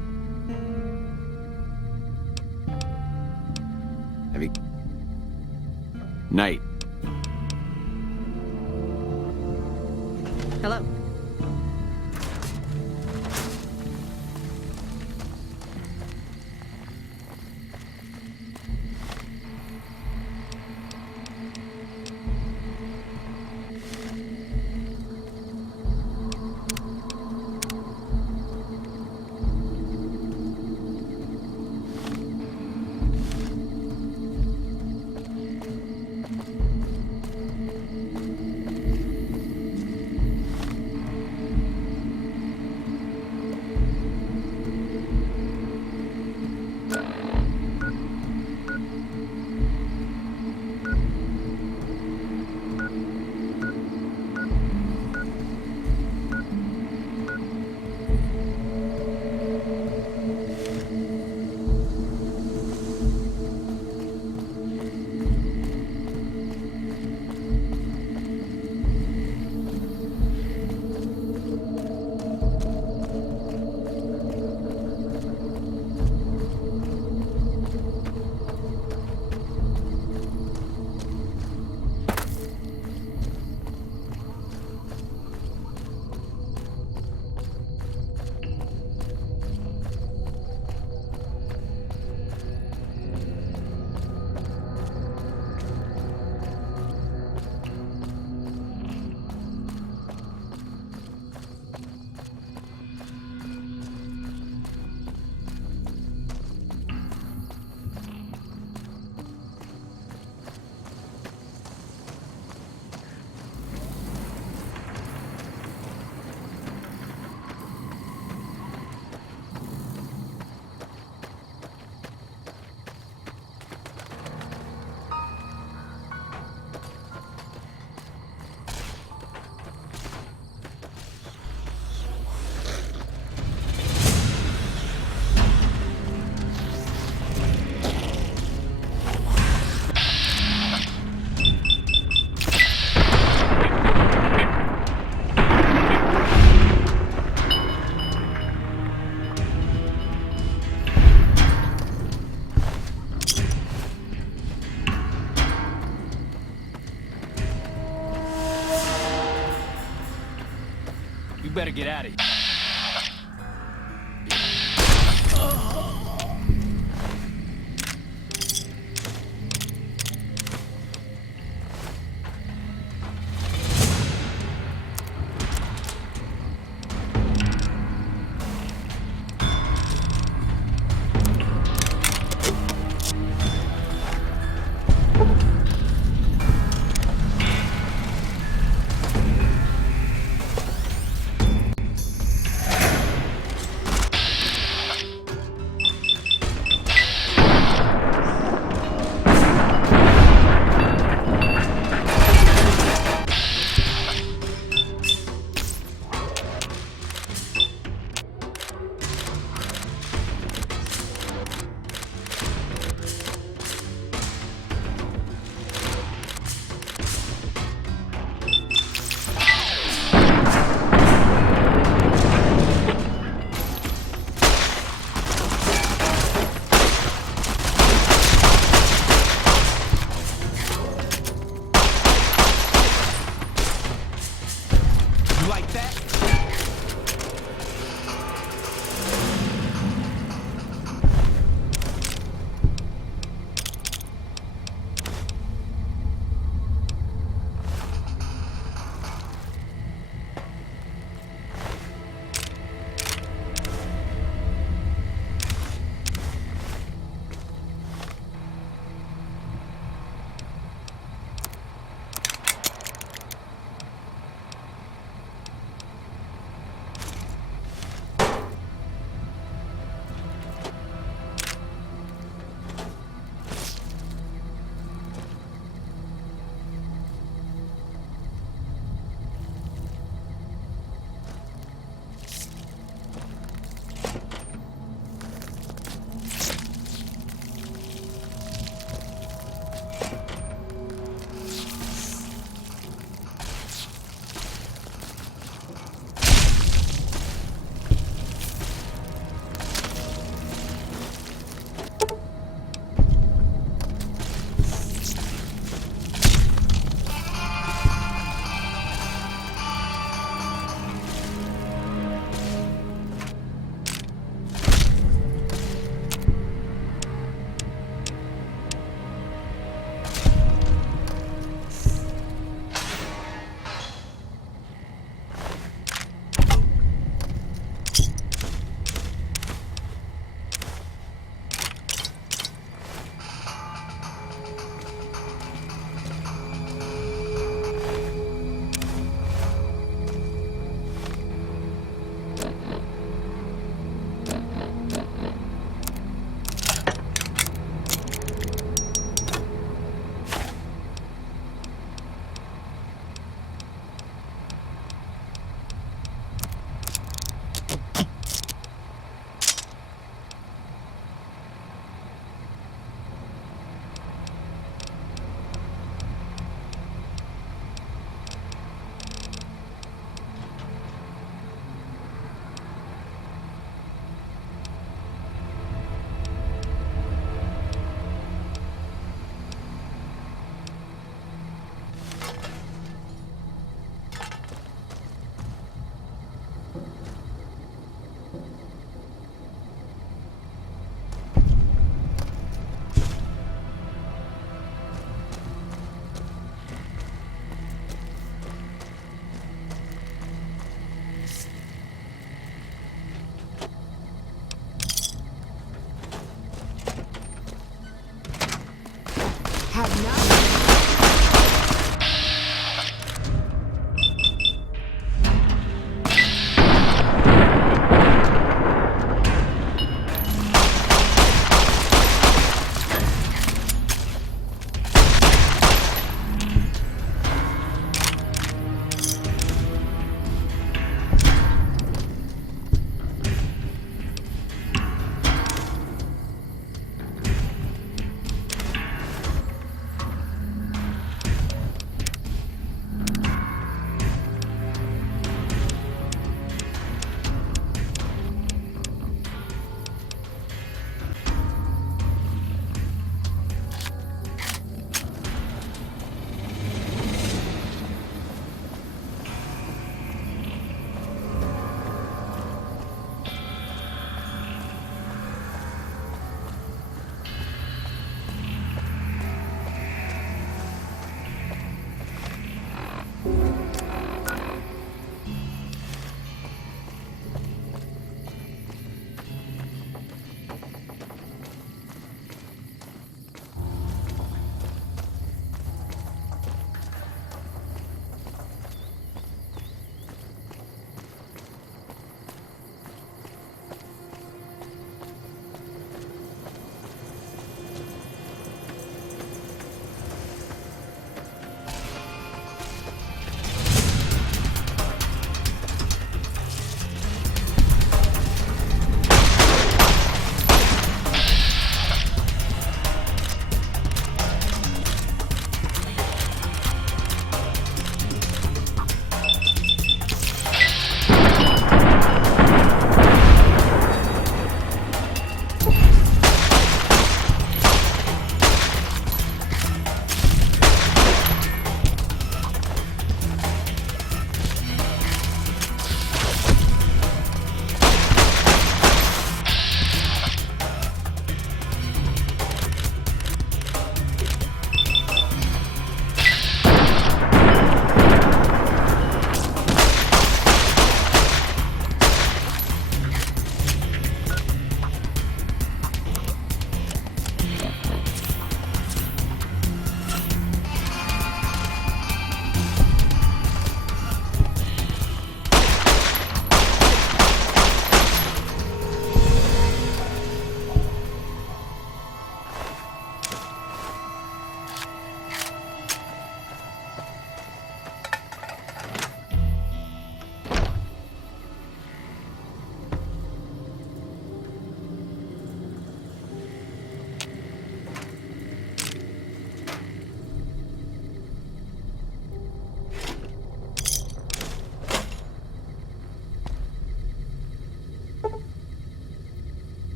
Have you... Knight. Hello. You better get out of here.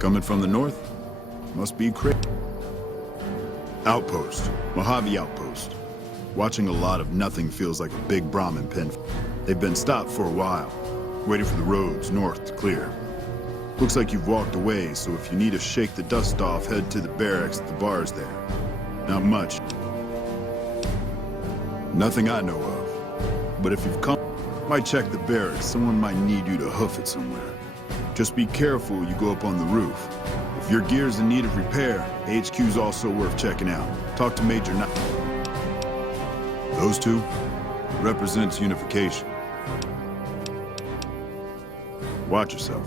Coming from the north? Must be crazy. Outpost. Mojave Outpost. Watching a lot of nothing feels like a big Brahmin pen. They've been stopped for a while, waiting for the roads north to clear. Looks like you've walked away, so if you need to shake the dust off, head to the barracks at the bars there. Not much. Nothing I know of. But if you've come, might check the barracks. Someone might need you to hoof it somewhere. Just be careful you go up on the roof. If your gear's in need of repair, HQ's also worth checking out. Talk to Major Those two represents unification. Watch yourself.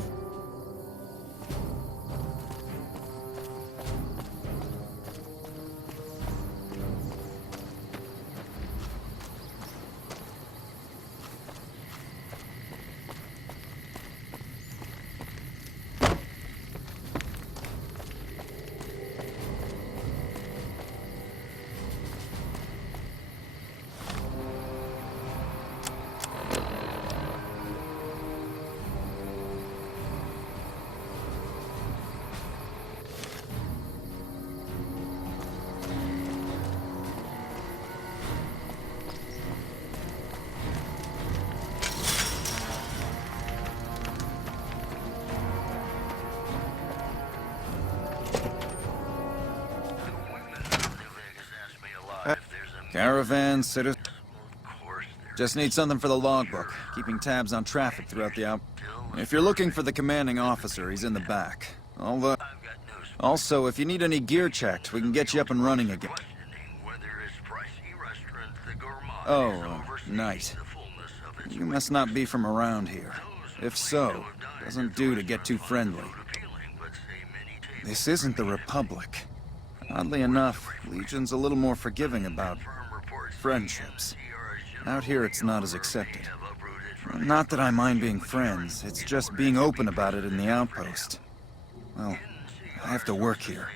Caravan, citizen. Just need something for the logbook, keeping tabs on traffic throughout the out. If you're looking for the commanding officer, he's in the back. Also, if you need any gear checked, we can get you up and running again. Oh, night. You must not be from around here. If so, doesn't do to get too friendly. This isn't the Republic. Oddly enough, Legion's a little more forgiving about friendships. Out here, it's not as accepted. Not that I mind being friends, it's just being open about it in the outpost. Well, I have to work here.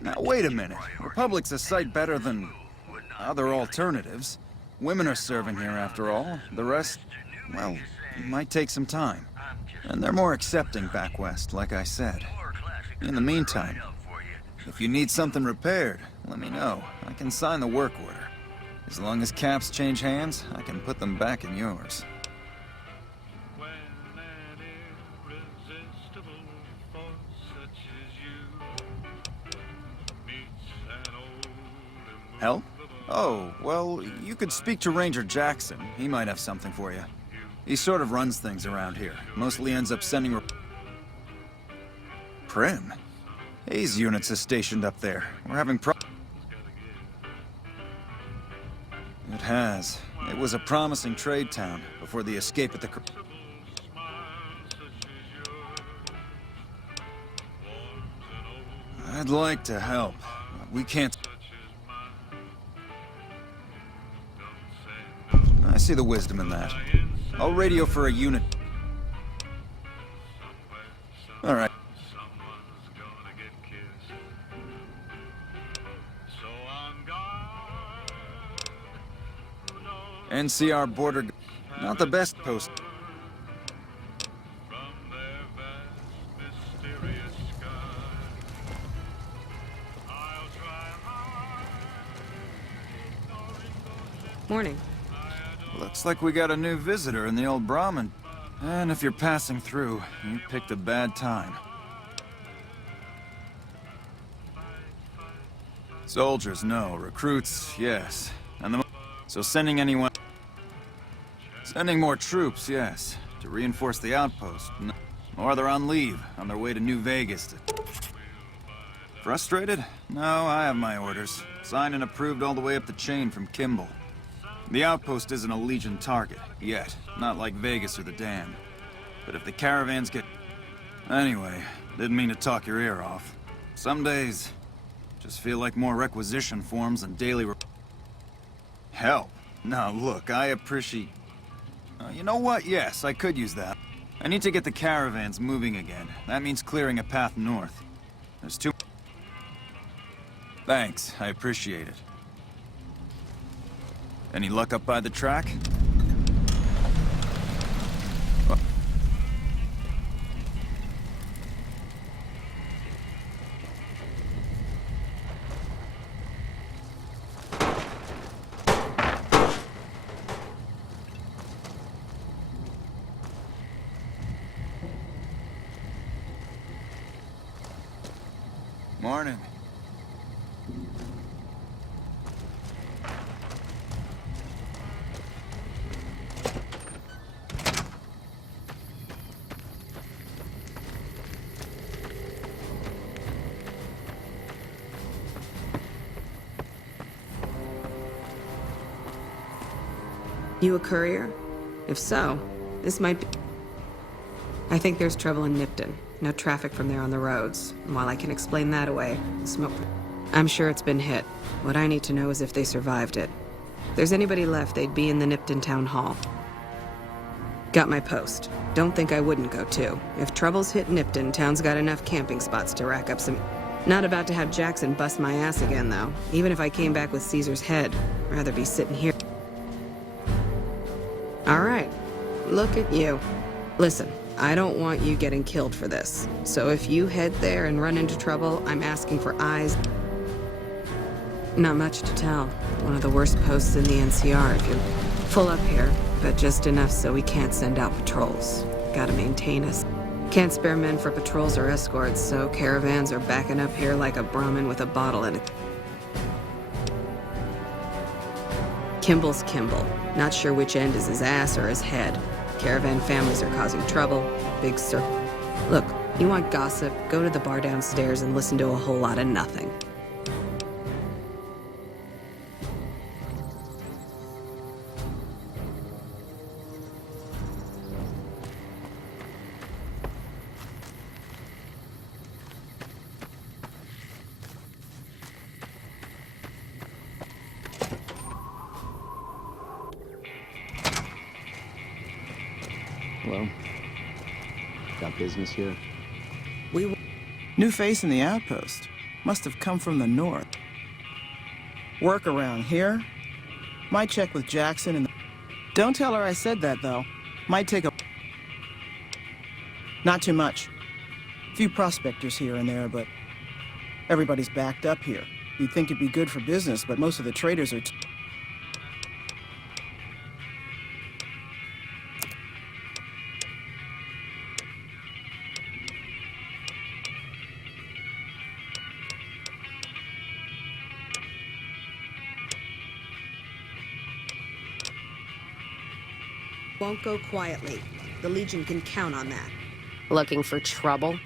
Now, wait a minute. Republic's a sight better than other alternatives. Women are serving here, after all. The rest, well, might take some time. And they're more accepting back west, like I said. In the meantime, if you need something repaired, let me know. I can sign the work order. As long as caps change hands, I can put them back in yours. Help? Oh, well, you could speak to Ranger Jackson. He might have something for you. He sort of runs things around here. Mostly ends up sending Prim? Hayes units is stationed up there. We're having It has. It was a promising trade town before the escape at the... I'd like to help. We can't... I see the wisdom in that. I'll radio for a unit. All right. NCR border... Not the best post. Morning. Looks like we got a new visitor in the old Brahmin. And if you're passing through, you picked a bad time. Soldiers, no. Recruits, yes. And so sending anyone... Sending more troops, yes. To reinforce the outpost. No. Or they're on leave, on their way to New Vegas. Frustrated? No, I have my orders. Signed and approved all the way up the chain from Kimball. The outpost isn't a Legion target, yet. Not like Vegas or the Dam. But if the caravans get... Anyway, didn't mean to talk your ear off. Some days, just feel like more requisition forms and daily... Help. Now look, I appreciate... you know what? Yes, I could use that. I need to get the caravans moving again. That means clearing a path north. There's too... Thanks, I appreciate it. Any luck up by the track? Morning. You a courier? If so, this might be... I think there's trouble in Nipton. No traffic from there on the roads. And while I can explain that away, the smoke... I'm sure it's been hit. What I need to know is if they survived it. If there's anybody left, they'd be in the Nipton Town Hall. Got my post. Don't think I wouldn't go too. If trouble's hit Nipton, town's got enough camping spots to rack up some... Not about to have Jackson bust my ass again, though. Even if I came back with Caesar's head, I'd rather be sitting here. All right, look at you. Listen, I don't want you getting killed for this. So if you head there and run into trouble, I'm asking for eyes. Not much to tell. One of the worst posts in the NCR if you're full up here, but just enough so we can't send out patrols. Gotta maintain us. Can't spare men for patrols or escorts, so caravans are backing up here like a Brahmin with a bottle in it. Kimball's Kimball. Not sure which end is his ass or his head. Caravan families are causing trouble. Big circle. Look, you want gossip, go to the bar downstairs and listen to a whole lot of nothing. Hello? Got business here? New face in the outpost. Must have come from the north. Work around here? Might check with Jackson and... Don't tell her I said that, though. Might take a... Not too much. Few prospectors here and there, but... Everybody's backed up here. You'd think it'd be good for business, but most of the traders are... Won't go quietly. The Legion can count on that. Looking for trouble?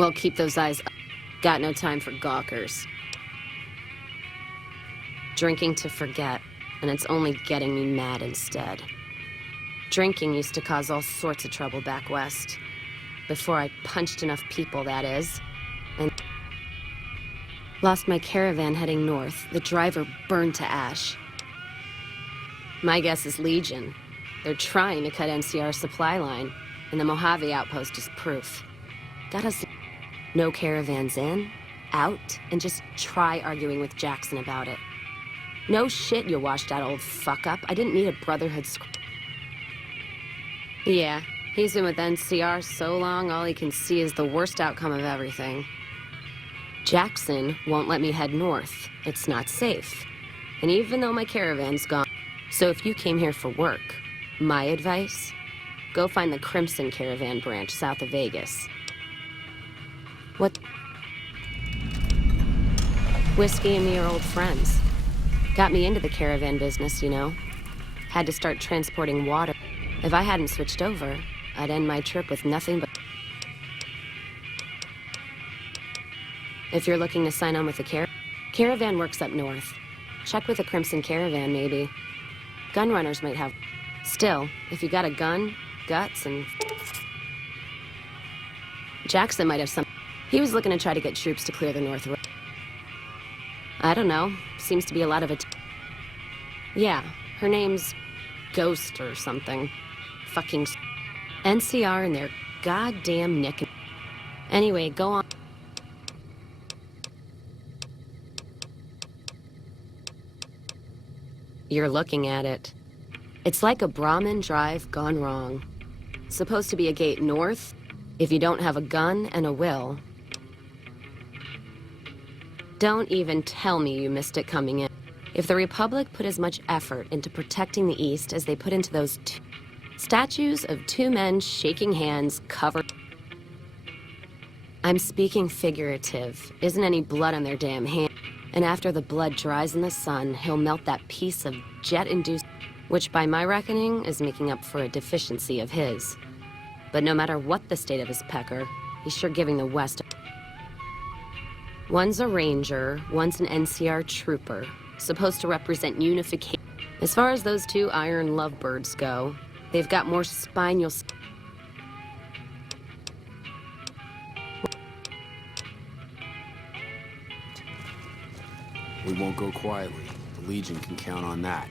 Well, keep those eyes up. Got no time for gawkers. Drinking to forget, and it's only getting me mad instead. Drinking used to cause all sorts of trouble back west. Before I punched enough people, that is. And lost my caravan heading north. The driver burned to ash. My guess is Legion. They're trying to cut NCR's supply line, and the Mojave outpost is proof. Got us no caravans in, out, and just try arguing with Jackson about it. No shit, you washed out old fuck-up. I didn't need a Brotherhood Yeah, he's been with NCR so long, all he can see is the worst outcome of everything. Jackson won't let me head north. It's not safe. And even though my caravan's gone... So if you came here for work, my advice, go find the Crimson Caravan branch south of Vegas. What? Whiskey and me are old friends. Got me into the caravan business, you know. Had to start transporting water. If I hadn't switched over, I'd end my trip with nothing but... If you're looking to sign on with the caravan works up north. Check with the Crimson Caravan, maybe. Gun runners might have... Still, if you got a gun, guts, and... Jackson might have some... He was looking to try to get troops to clear the north road. I don't know. Seems to be a lot of it. Yeah, her name's Ghost or something. Fucking... NCR and their goddamn nick... Anyway, go on. You're looking at it. It's like a Brahmin drive gone wrong. Supposed to be a gate north. If you don't have a gun and a will. Don't even tell me you missed it coming in. If the Republic put as much effort into protecting the East as they put into those statues of two men shaking hands covered... I'm speaking figurative. Isn't any blood on their damn hand. And after the blood dries in the sun, he'll melt that piece of jet-induced, which by my reckoning is making up for a deficiency of his. But no matter what the state of his pecker, he's sure giving the West. One's a ranger, one's an NCR trooper, supposed to represent unification. As far as those two iron lovebirds go, they've got more spine you'll... We won't go quietly. The Legion can count on that.